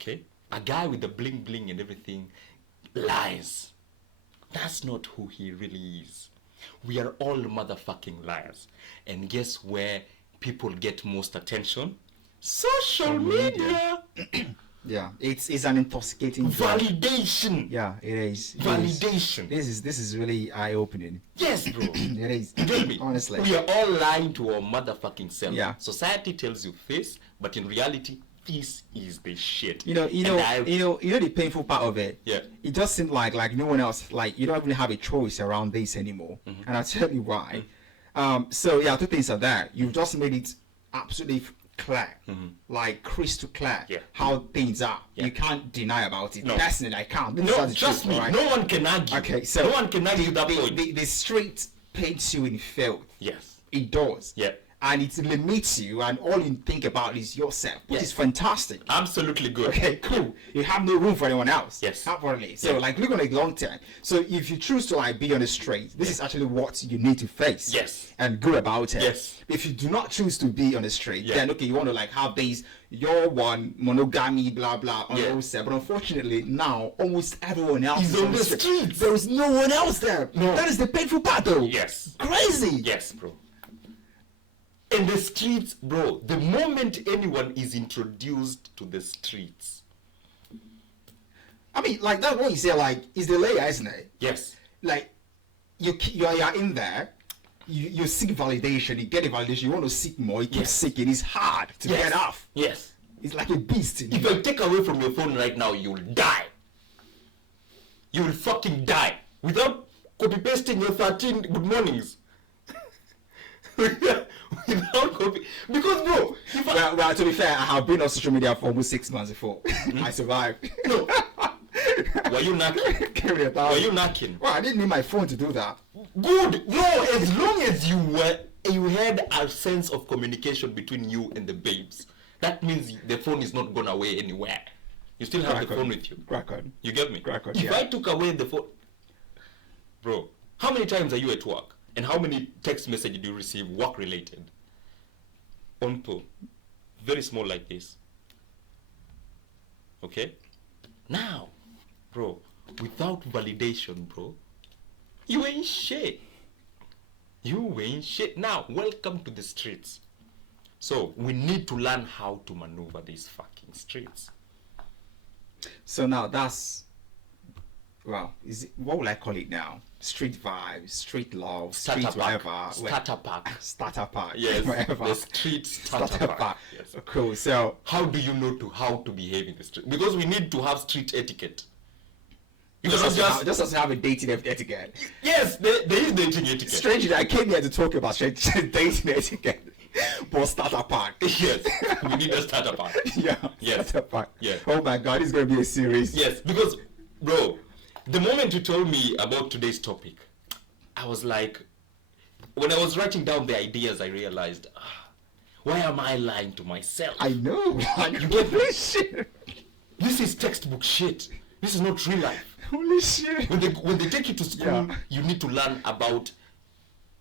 Okay? A guy with the bling bling and everything. Lies. That's not who he really is. We are all motherfucking liars. And guess where people get most attention? Social media. Yeah, it's an intoxicating drug. Validation. Yeah, it is. Validation. This is really eye-opening. Yes, bro. It is. You get me? Honestly. We are all lying to our motherfucking self. Yeah. Society tells you this, but in reality, this is the shit. You know the painful part of it. Yeah. It just seems like no one else, like you don't even have a choice around this anymore. Mm-hmm. And I'll tell you why. Mm-hmm. So yeah, two things are there. You've just made it absolutely clear, like crystal clear, how things are. Yeah. You can't deny about it. No. Personally, I can't. No, trust me. Right? No one can argue. Okay, so no one can argue that point. The street paints you in filth. Yes, it does. Yeah. And it limits you, and all you think about is yourself, which is fantastic. Absolutely good. Okay, cool. You have no room for anyone else. Yes. Apparently. So, look on a long term. So, if you choose to be on the street, this is actually what you need to face. Yes. And go about it. Yes. If you do not choose to be on the street, then okay, you want to have these your one monogamy, blah blah, on all set. But unfortunately, now almost everyone else is on the streets. There is no one else there. No. That is the painful part, though. Yes. Crazy. Yes, bro. In the streets, bro, the moment anyone is introduced to the streets. I mean, that's what you say, it's the layer, isn't it? Yes. You're in there, you seek validation, you get a validation, you want to seek more, you keep seeking, it's hard to get off. Yes. It's like a beast. If I take away from your phone right now, you'll die. You will fucking die. Without copy-pasting your 13 good mornings. Without copy, because bro, well, to be fair, I have been on social media for almost 6 months before I survived. No. Were you knacking? Were you knacking? Well, I didn't need my phone to do that. Good. No, as long as you had a sense of communication between you and the babes, that means the phone is not gone away anywhere. You still have the phone with you. You get me? If I took away the phone, bro, how many times are you at work? And how many text messages do you receive work related? Onto very small like this. Okay? Now, bro, without validation, bro, you ain't shit. You ain't shit. Now, welcome to the streets. So, we need to learn how to maneuver these fucking streets. So now that's, what would I call it now? Street vibes, street love, street whatever. Starter pack. Starter pack. Yes. Whatever. The street starter pack. Yes. Cool. So how do you know how to behave in the street? Because we need to have street etiquette. Just as have a dating etiquette. Yes, there is dating etiquette. Strangely, I came here to talk about dating etiquette. But starter pack. Yes, we need a starter pack. Yeah. Yes. Starter pack. Yeah. Oh my God, it's gonna be a series. Yes, because, bro, the moment you told me about today's topic, I was like, when I was writing down the ideas, I realized, why am I lying to myself? I know. You get me? Shit. This is textbook shit. This is not real life. Holy shit. When they take you to school, Yeah. you need to learn about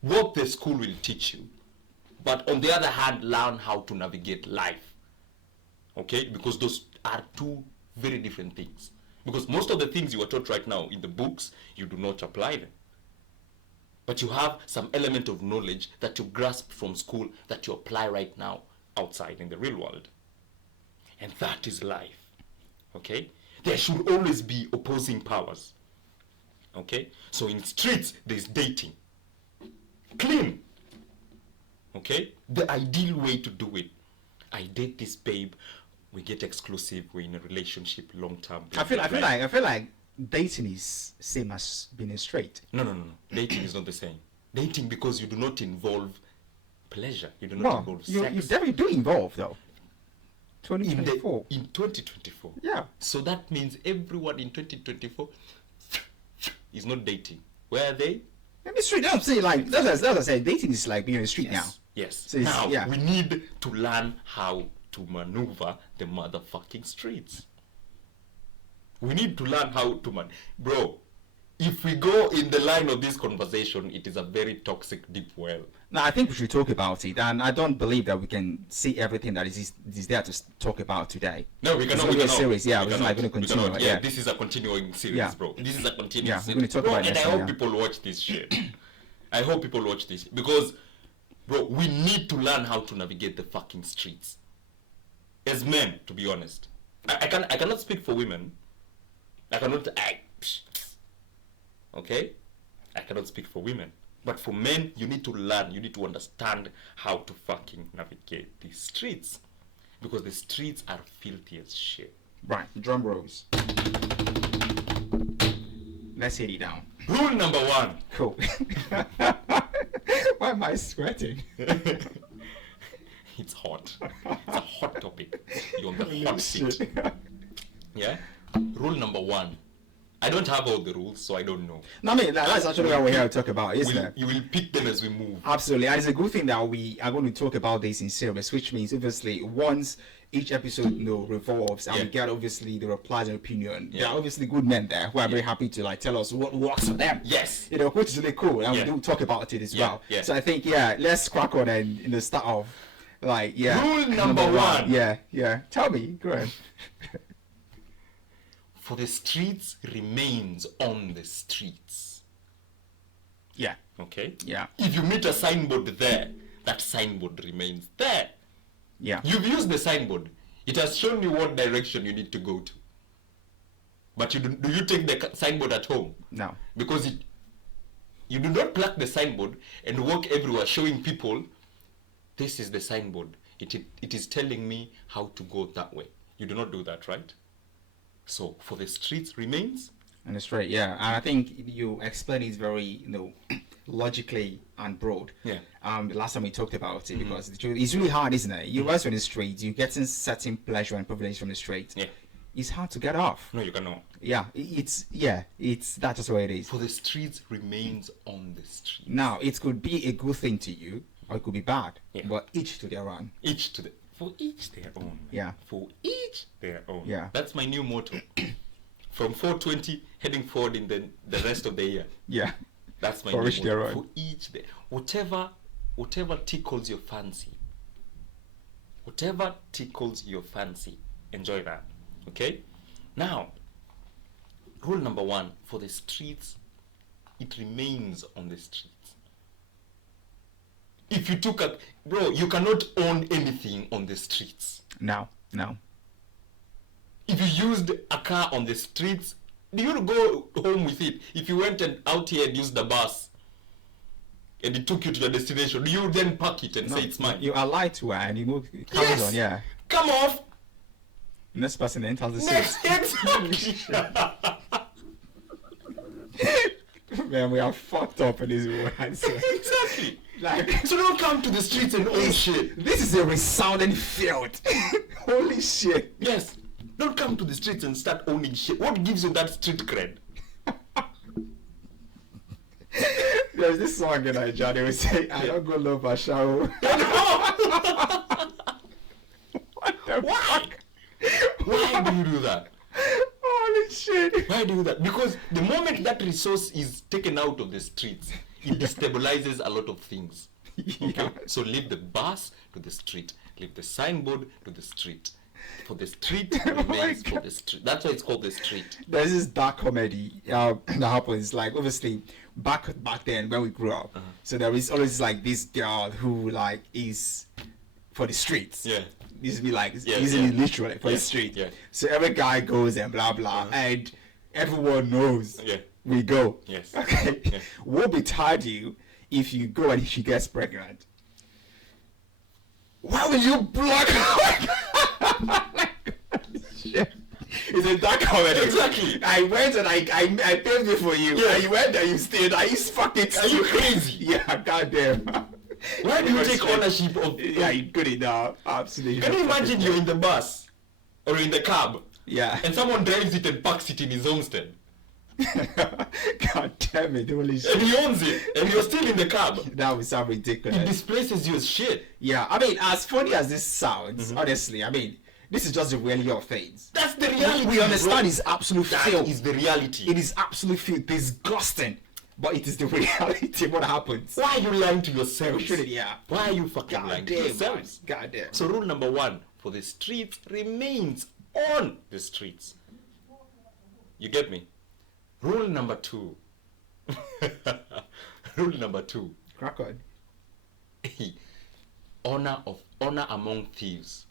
what the school will teach you. But on the other hand, learn how to navigate life. Okay? Because those are two very different things. Because most of the things you are taught right now in the books, you do not apply them. But you have some element of knowledge that you grasp from school that you apply right now outside in the real world. And that is life. Okay? There should always be opposing powers. Okay? So in streets, there's dating. Clean. Okay? The ideal way to do it. I date this babe, we get exclusive, we're in a relationship long term. I feel like dating is same as being straight. No. Dating is not the same. Dating because you do not involve pleasure. You do not involve sex. You definitely do involve though. 2024. In 2024. Yeah. So that means everyone in 2024 is not dating. Where are they? In the street, I'm saying like that's what I said. Dating is like being in the street now. Yes. So now yeah. we need to learn how to maneuver the motherfucking streets. We need to learn how to bro. If we go in the line of this conversation, it is a very toxic deep well. Now I think we should talk about it, and I don't believe that we can see everything that is there to talk about today. No, we cannot. It's We a cannot. series, yeah. We We're cannot. not going to continue. Yeah, Yeah, this is a continuing series, Yeah. bro. This is a continuing Yeah, series. we're gonna talk Bro, about and next I time, hope yeah. people watch this shit. I hope people watch this because, bro, we need to learn how to navigate the fucking streets. As men, to be honest, I cannot speak for women. I cannot. Okay, I cannot speak for women. But for men, you need to learn, you need to understand how to fucking navigate these streets. Because the streets are filthy as shit. right. Drum rolls. Let's hit it down. Rule number 1. Cool. Why am I sweating? It's hot. It's a hot topic. You're on the hot seat. Yeah? Rule number 1. I don't have all the rules, so I don't know. No, I mean, that's actually what we're here to talk about, isn't it? You will pick them as we move. Absolutely. And it's a good thing that we are going to talk about this in series, which means obviously once each episode revolves and we get obviously the replies and opinion. There are obviously good men there who are very happy to like tell us what works for them. Yes. You know, which is really cool. And we do talk about it as well. Yeah. So I think let's crack on and in the start of Rule number 1. Yeah. Tell me, go ahead. For the streets remains on the streets. Yeah. Okay? Yeah. If you meet a signboard there, that signboard remains there. Yeah. You've used the signboard. It has shown you what direction you need to go to. But do you take the signboard at home? No. Because you do not plug the signboard and walk everywhere showing people, this is the signboard. It is telling me how to go that way. You do not do that, right? So, for the streets remains? And it's straight, yeah. And I think you explained it very, logically and broad. Yeah. The last time we talked about it, because it's really hard, isn't it? You rise from the street, you're getting certain pleasure and privilege from the street. Yeah. It's hard to get off. No, you cannot. Yeah, it's that's just the way it is. For the streets remains on the street. Now, it could be a good thing to you, or it could be bad. Yeah. But each to their own. For each their own. Man. Yeah. For each their own. Yeah. That's my new motto. From 420 heading forward in the rest of the year. Yeah. That's my For new each their motto. own. For each their whatever tickles your fancy. Whatever tickles your fancy. Enjoy that. Okay? Now, rule number 1, for the streets, it remains on the streets. If you took bro, you cannot own anything on the streets. No. If you used a car on the streets, do you go home with it? If you went out here and used the bus and it took you to your destination, do you then park it and say it's mine? You are lied to her and you move carries on, yeah. Come off. Next person enters the Next, seat. exactly. Man, we are fucked up in this world. Exactly. Like, so don't come to the streets and own shit. This is a resounding field. Holy shit. Yes. Don't come to the streets and start owning shit. What gives you that street cred? There's this song in Nigeria, they would say, I don't go love a shower. What the fuck? Why do you do that? Holy shit. Why do you do that? Because the moment that resource is taken out of the streets, it destabilizes a lot of things. Okay? Yeah. So leave the bus to the street. Leave the signboard to the street. For the street remains for the street. That's why it's called the street. There's this dark comedy that happens, like, obviously back then when we grew up. So there is always like this girl who like is for the streets. Yeah. Used to be like easily literally for the street. Yeah. So every guy goes and blah blah, and everyone knows. Yeah. We go. Yes. Okay. Yeah. What would tell you if you go and she gets pregnant? Why would you block her? Shit. It's a dark comedy. Exactly. I went and I paid you for you. Yeah. And you went and you stayed. Are you fucking Are you stupid? crazy? Yeah, goddamn. Why do you take ownership of... Yeah, you could it now. Absolutely. Can you imagine you're in the bus or in the cab Yeah. and someone drives it and parks it in his homestead God damn it. Holy shit. and he owns it and you're still in the cab? That would sound It ridiculous. displaces you as shit. Yeah, I mean, as funny as this sounds, honestly, I mean, this is just the reality of things. That's the reality. We understand bro. it's absolute That filth. is the reality. It is absolute filth. Disgusting. But it is the reality of what happens. Why are you lying to yourselves? Should yeah. Why are you fucking God lying to damn, yourselves? man. God damn. So rule number 1 for the streets remains on the streets. You get me? Rule number 2. Rule number 2. Crack on. Honor among thieves.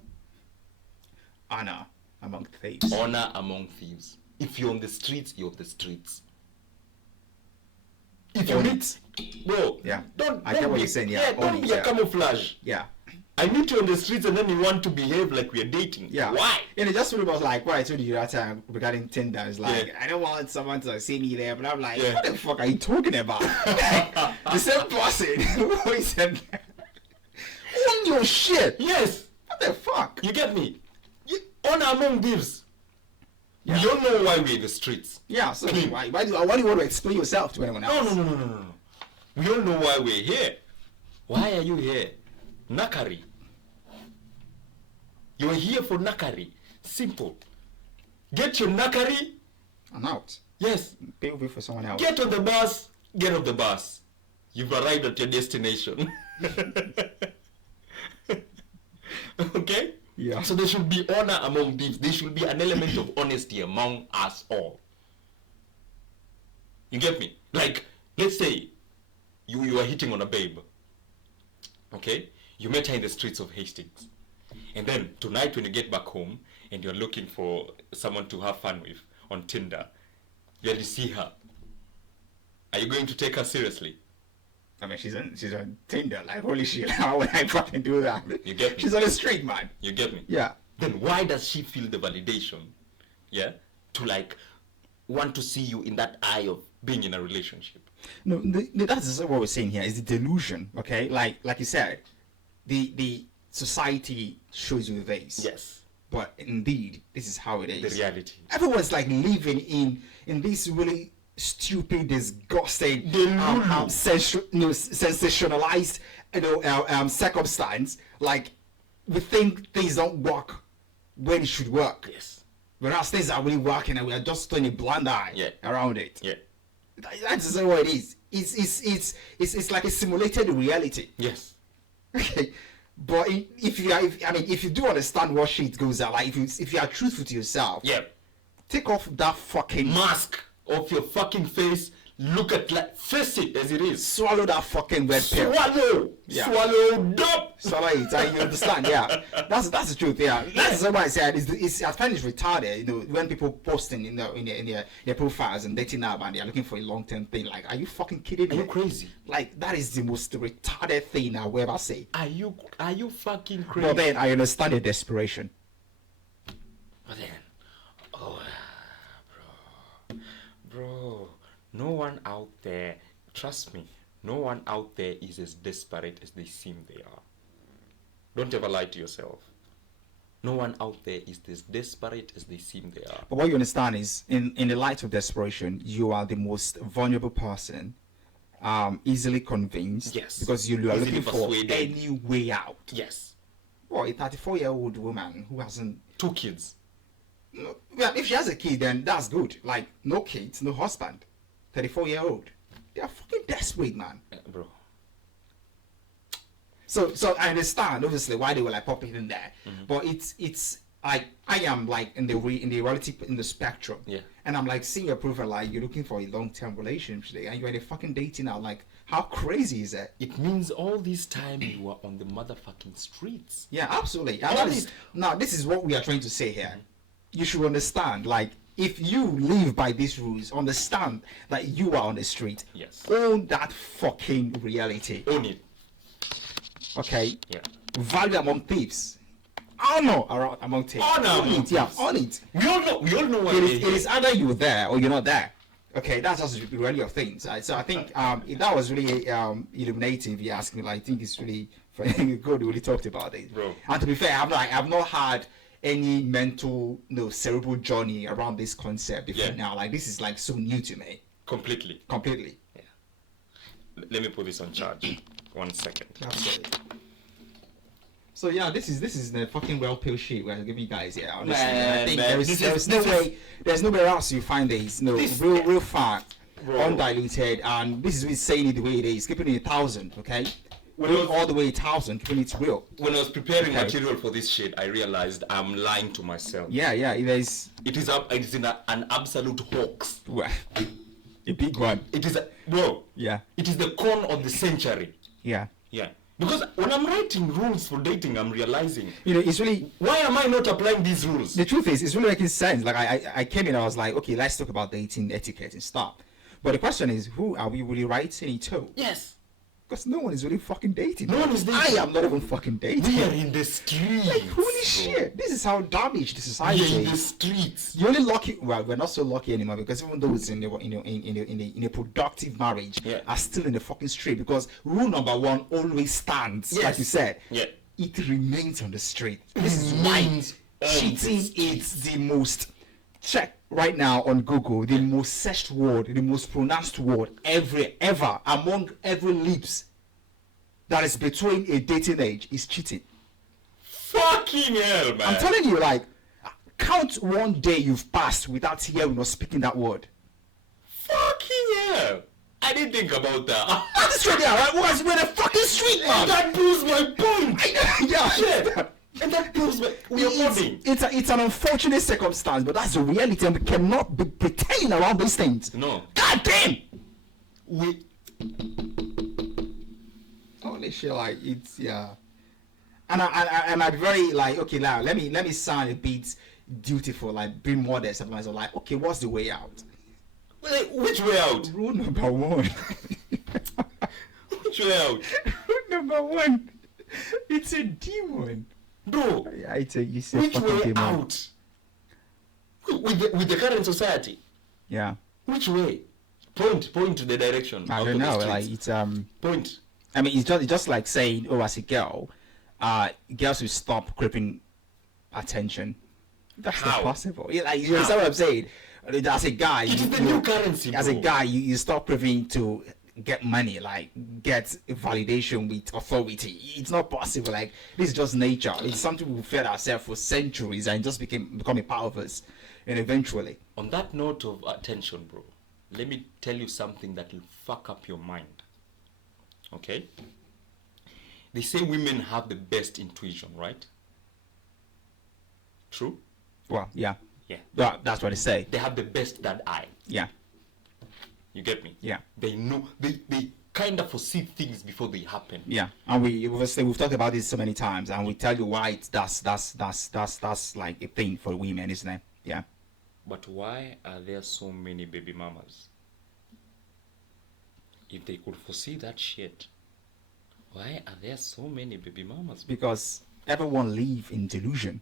Honor among thieves. Honor among thieves. If you're on the streets, you're on the streets. If you Own meet, bro, Yeah. don't I get don't what be, you're saying, yeah, don't own be it, a yeah. camouflage. Yeah. I meet you on the streets and then you want to behave like we're dating. Yeah. Why? And it just really was like what I told you that time regarding Tinder. It's like, Yeah. I don't want someone to see me there, but I'm like, Yeah. what the fuck are you talking about? The same person who said, own your shit. Yes. What the fuck? You get me? Honor among thieves. Yeah. You don't know why we're in the streets. Yeah, so Clean. why do you want to explain yourself to anyone No, else? no. We all know why we're here. Why are you here? Nakari. You're here for Nakari. Simple. Get your Nakari. I'm out. Yes. Pay over for someone else. Get on the bus. Get off the bus. You've arrived at your destination. Okay? Yeah. So there should be honor among thieves. There should be an element of honesty among us all. You get me? Like, let's say you are hitting on a babe. Okay? You met her in the streets of Hastings. And then tonight when you get back home and you're looking for someone to have fun with on Tinder, you see her. Are you going to take her seriously? I mean, she's on Tinder. Like, holy shit, how would I fucking do that? You get me? She's on the street, man. You get me? Yeah. Then why does she feel the validation? Yeah? To like want to see you in that eye of being in a relationship. No, that's what we're saying here is the delusion. Okay, like you said, the society shows you this. Yes. But indeed, this is how it is. The reality. Everyone's like living in this really stupid, disgusting, sensationalized, circumstance. Like, we think things don't work when it should work. Yes. Whereas things are really working and we are just throwing a blind eye around it. Yeah. That's what it is. It's like a simulated reality. Yes. Okay. But if you do understand what shit goes on, like if you are truthful to yourself, Yeah. take off that fucking Mask off your fucking face. Look at face it as it is. swallow that fucking red pill. Swallow. Yeah. Swallow up. Swallow it. You understand? Yeah. That's the truth. Yeah. That's what I said. I find it's retarded. You know, when people posting in their profiles and dating app and they are looking for a long term thing. Like, are you fucking kidding me? Are you crazy? Like, that is the most retarded thing I will ever say. Are you fucking crazy? But then I understand the desperation. But then, bro, no one out there, trust me, no one out there is as desperate as they seem they are. Don't ever lie to yourself. No one out there is as desperate as they seem they are. But what you understand is, in the light of desperation, you are the most vulnerable person, easily convinced. Yes. Because you are looking for persuaded. any way out. Yes. Well, a 34-year-old woman who hasn't... 2 kids. No, well, if she has a kid, then that's good. Like, no kids, no husband. 34-year-old. They are fucking desperate, man. Bro. So I understand, obviously, why they were like popping in there. But it's like, I am like in the reality, in the spectrum. Yeah. And I'm like seeing your profile, like you're looking for a long-term relationship, and you're in a fucking dating now. Like, how crazy is that? It means all this time you were on the motherfucking streets. Yeah, absolutely. And that is, now, this is what we are trying to say here. You should understand, like, if you live by these rules, understand that you are on the street. Yes. Own that fucking reality. Own it. Okay? Yeah. Value among thieves. Honor around among thieves. Honor Own among it, yeah, thieves. own it. We all know what It is either you're there or you're not there. Okay, that's just the reality of things. Right? So I think that was really illuminating. If you ask me, like, I think it's really good. We really talked about it. Bro. And to be fair, I've not had any mental, cerebral journey around this concept before now. Like, this is like so new to me. Completely. Yeah. Let me put this on charge. 1 second. Absolutely. So yeah, this is the fucking well pill shit we're giving you guys. Yeah, honestly, Man, I think man, there's nowhere else you find these real fact, Bro. undiluted, and this is me saying it the way it is, keeping it 1,000, okay? Going all the way 1,000, keeping it real. When I was preparing Okay. material for this shit, I realized I'm lying to myself. Yeah, it is. It is an absolute hoax. Well, a big one. It is bro. Yeah. It is the con of the century. Yeah. Yeah. Because when I'm writing rules for dating, I'm realizing, It's really, why am I not applying these rules? the truth is, it's really making sense. Like, I came in, I was like, okay, let's talk about dating etiquette and stuff. But the question is, who are we really writing it to? Yes. Because no one is really fucking dating. No one is dating. I am not even fucking dating. We are in the streets. Like, holy bro. shit, this is how damaged the We society are in the is. streets. You're only lucky. Well, we're not so lucky anymore, because even those in a productive marriage are still in the fucking street, because rule number 1 always stands. Yes. Like you said, Yeah. it remains on the street. This is why Remains on cheating the is the most. Check right now on Google, the most searched word, the most pronounced word ever among every lips that is between a dating age is cheating. Fucking hell, man. I'm telling you, like, count one day you've passed without hearing or speaking that word. Fucking hell. I didn't think about that. That's straight there, right? We're in the fucking street, man. That proves my point. Yeah, Shit. And that proves we are bonding. It's an unfortunate circumstance, but that's the reality, and we cannot be pretending around these things. No. God damn! We. Holy shit, like, it's, yeah. And I'd be very, like, okay, now, let me sound a bit dutiful, like, be modest, and myself, like, okay, what's the way out? Wait, which way out? Rule number 1. Which way out? Rule number 1. It's a demon. Bro, Yeah, it's a which fucking way demon. out? With the current society? Yeah. Which way? Point to the direction. I out don't of the know, streets. like, it's, Point. I mean, it's just like saying, oh, as a girl, girls will stop craving attention. That's How? not possible. Yeah, like, you understand what I'm saying? As a guy, It is the new currency, as a bro. guy, you stop craving to get money, like get validation with authority. It's not possible. Like, this is just nature. It's something we fed ourselves for centuries and just become a part of us, and eventually. On that note of attention, bro, let me tell you something that will fuck up your mind. Okay? They say women have the best intuition, right? True? Well, yeah. Yeah. That's what they say. They have the best third eye. Yeah. You get me? Yeah. They know, they kind of foresee things before they happen. Yeah, and we've talked about this so many times, and we tell you why that's like a thing for women, isn't it? Yeah. But why are there so many baby mamas? If they could foresee that shit, why are there so many baby mamas? Because everyone live in delusion.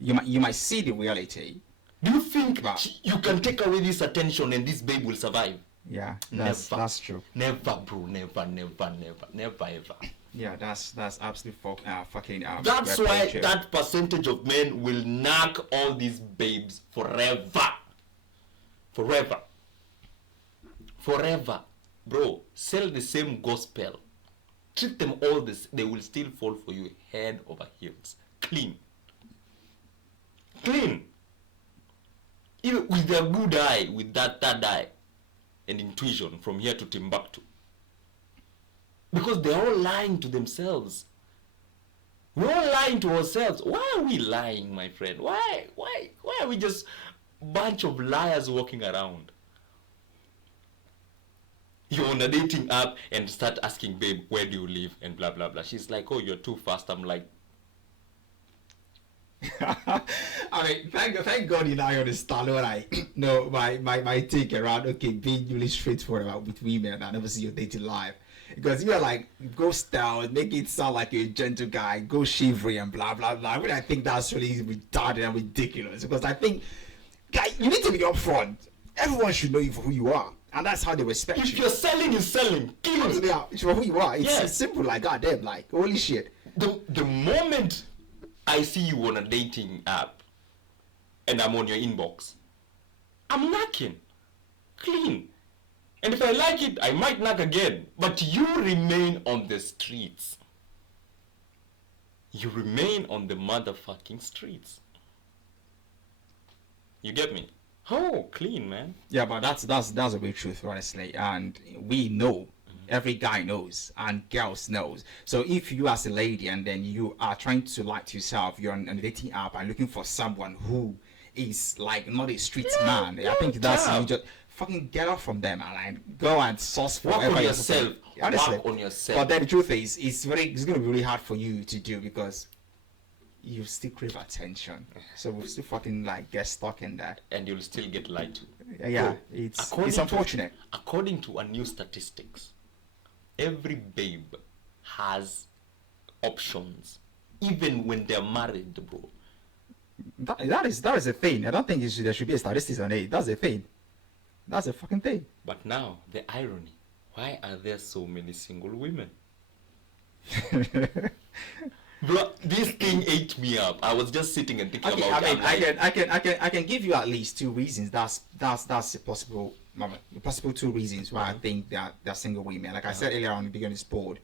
You might see the reality. Do you think you can take away this attention and this babe will survive? Yeah, that's true. Never, bro. Never ever. Yeah, that's absolutely fucking. That's why that percentage of men will knock all these babes forever. Bro, sell the same gospel. Treat them all this. They will still fall for you head over heels. Clean. Even with their good eye, with that third eye and intuition from here to Timbuktu. Because they're all lying to themselves. We're all lying to ourselves. Why are we lying, my friend? Why are we just bunch of liars walking around? You're on a dating app and start asking, babe, where do you live? And blah, blah, blah. She's like, oh, you're too fast. I'm like... I mean, thank God you now understand what I know my take around, okay, being really straightforward with women and obviously your dating life. Because you're like, go style, make it sound like you're a gentle guy, go chivalry and blah, blah, blah. I mean, I think that's really retarded and ridiculous. Because I think, guy, you need to be upfront. Everyone should know you for who you are. And that's how they respect you. If you're selling, you're selling. It's for who you are. It's simple, like, goddamn, like, holy shit. The moment I see you on a dating app and I'm on your inbox, I'm knocking. Clean. And if I like it, I might knock again. But you remain on the streets. You remain on the motherfucking streets. You get me? Oh, clean, man. Yeah, but that's a big truth, honestly. And we know, every guy knows, and girls knows. So if you as a lady and then you are trying to lie to yourself, you're on a dating app and looking for someone who is like not a street man, I think that's you just fucking get off from them and like go and source for work on yourself. Honestly. Work on yourself. But then the truth is, it's gonna be really hard for you to do because you still crave attention. So we'll still fucking like get stuck in that. And you'll still get lied to. Yeah, it's unfortunate. According to a new statistics, every babe has options, even when they're married, bro. That is a thing. I don't think there should be a statistics on it. That's a thing. That's a fucking thing. But now, the irony. Why are there so many single women? Bro, this thing ate me up. I was just sitting and thinking about it. I can give you at least two reasons. That's a possible two reasons why I think that they're single women. Like I said earlier on the beginning of this board,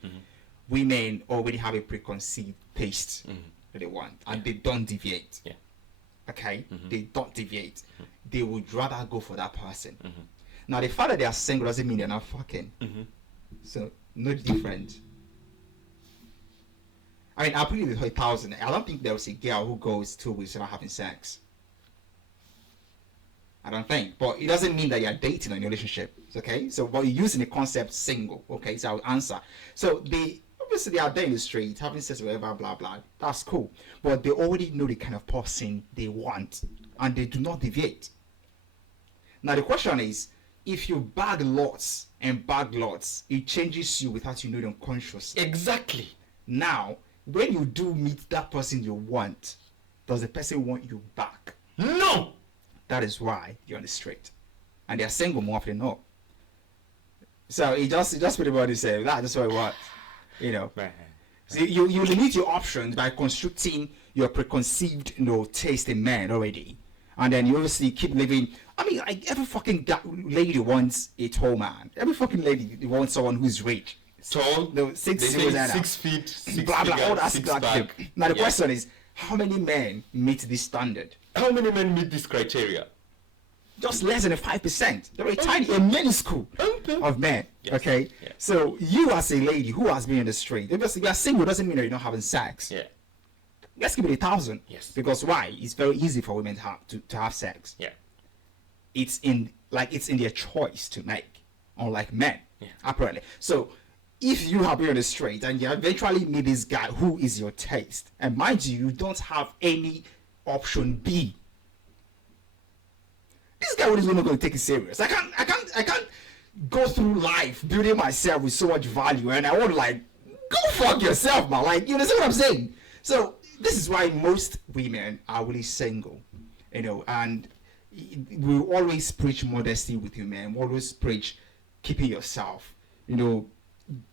women already have a preconceived taste that they want, and they don't deviate. Yeah. Okay, they don't deviate. They would rather go for that person. Now the fact that they are single doesn't mean they're not fucking. So no different. I mean, I'll put it with 1,000. I don't think there was a girl who goes 2 weeks without having sex. I don't think. But it doesn't mean that you're dating or in a relationship. Okay? So, but you're using the concept single. Okay? So I'll answer. So, obviously they are there in the street, having sex, whatever, blah, blah. That's cool. But they already know the kind of person they want. And they do not deviate. Now, the question is, if you bag lots, it changes you without you knowing unconsciously. Exactly. Now, when you do meet that person you want, does the person want you back? No! That is why you're on the street. And they're single more often than not. So it just pretty much say that that's what it was. You know. So you limit your options by constructing your preconceived taste in men already. And then you obviously keep living. I mean, like every fucking lady wants a tall man. Every fucking lady wants someone who's rich. Tall, no, 6 feet, blah blah, all that stuff. Now the question is, how many men meet this standard? How many men meet this criteria? Just less than 5%. They're a minuscule of men. Yes. Okay, so you as a lady who has been in the street, if you are single, doesn't mean that you're not having sex. Yeah. Let's give it 1,000. Yes. Because why? It's very easy for women to have sex. Yeah. It's in their choice to make, unlike men. Yeah. Apparently. So if you have been on the street and you eventually meet this guy who is your taste, and mind you don't have any option B, this guy is not going to take it serious. I can't go through life building myself with so much value, and I want to like go fuck yourself, man. Like, you understand what I'm saying? So this is why most women are really single, and we always preach modesty with women. We always preach keeping yourself,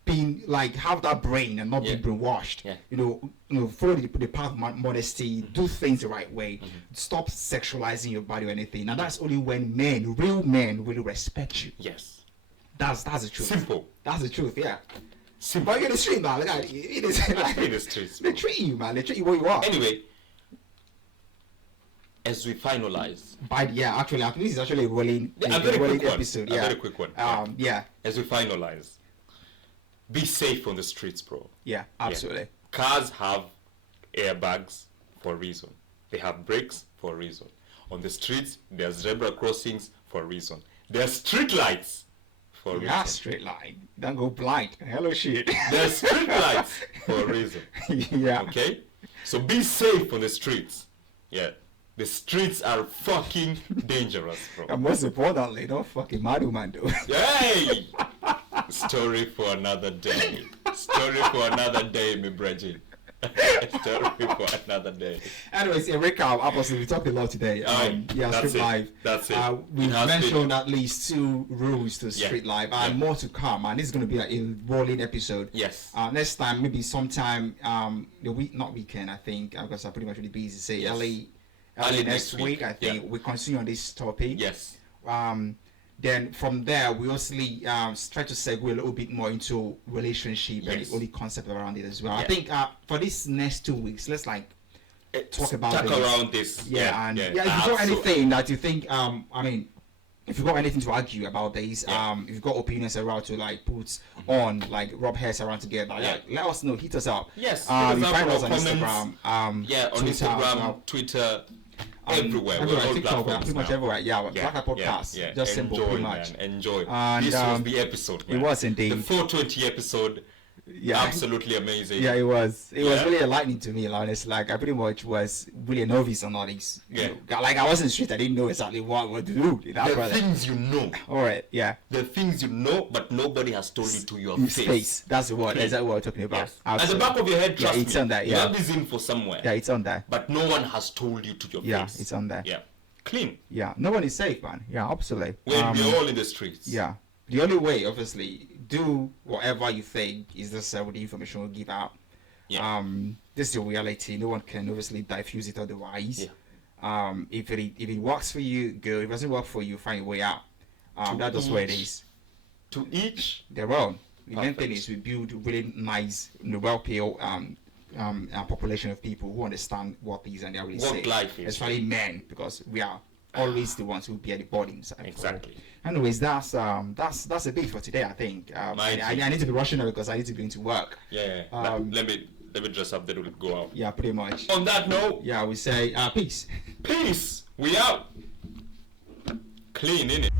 being like have that brain and not being brainwashed. Follow the path of modesty, do things the right way, stop sexualizing your body or anything, and that's only when real men will respect you. Yes, that's the truth. Simple. That's the truth. Yeah. Simple. But you're in the street, man. Look at it. It is like in the streets. They treat you, man. They treat you what you are. Anyway, as we finalize, actually, I think this is actually a rolling episode. A very quick one. As we finalize, be safe on the streets, bro. Yeah, absolutely. Cars have airbags for a reason. They have brakes for a reason. On the streets, there's zebra crossings for a reason. There's street lights for a reason. Yeah, street light. Don't go blind. Hello, shit. There's street lights for a reason. Yeah. Okay? So be safe on the streets. Yeah. The streets are fucking dangerous, bro. And most importantly, don't fucking mad man, though. Hey! Story for another day. Story for another day, my brethren. Story for another day. Anyways, a recap. Obviously, we talked a lot today. Street life. That's it. We've mentioned at least 2 rules to street life, and more to come. And this is going to be a rolling episode. Yes. Next time, maybe sometime not weekend, I think, because I'm pretty much really busy. Say early next week, I think we continue on this topic. Yes. Then from there, we also try to segue a little bit more into relationship and the only concept around it as well. I think for these next 2 weeks, let's talk about this. If you got anything that you think, if you got anything to argue about this, if you've got opinions around to put on, rub heads around together, let us know. Hit us up. Yes. You find us on Instagram. On Instagram, Twitter. Everywhere. We're all TikTok, pretty much everywhere. Black Podcast. Just simple, enjoy, pretty much. Man, enjoy. And, this was the episode, man. It was indeed. The 420 episode. Absolutely amazing. It was. It was really enlightening to me, honestly. I pretty much was really a novice on all these. I wasn't street. I didn't know exactly what to do. Things you know. All right. Yeah. The things you know, but nobody has told you to your face. That's the word. Exactly what we're talking about. Yes. At the back of your head, trust it's me. On that. You have this info somewhere. Yeah, it's on there. But no one has told you to your face. Yeah, it's on there. Yeah. Clean. Yeah. No one is safe, man. Yeah, absolutely. We're all in the streets. Yeah. The only way, obviously, do whatever you think is necessary with the information we'll give out. Yeah. This is your reality. No one can obviously diffuse it otherwise. Yeah. If it works for you, good. If it doesn't work for you, find your way out. That's just where it is. To each their own. The main thing is we build really nice, well-paid population of people who understand what these and they are really saying. Life is. Especially men, because we are always the ones who bear the burdens. Exactly. Anyways, that's a bit for today. I think I need to be rushing now because I need to be into work. Yeah. Let me dress up. Then we'll go out. Yeah, pretty much. On that note, we say peace. Peace. We out. Clean, innit?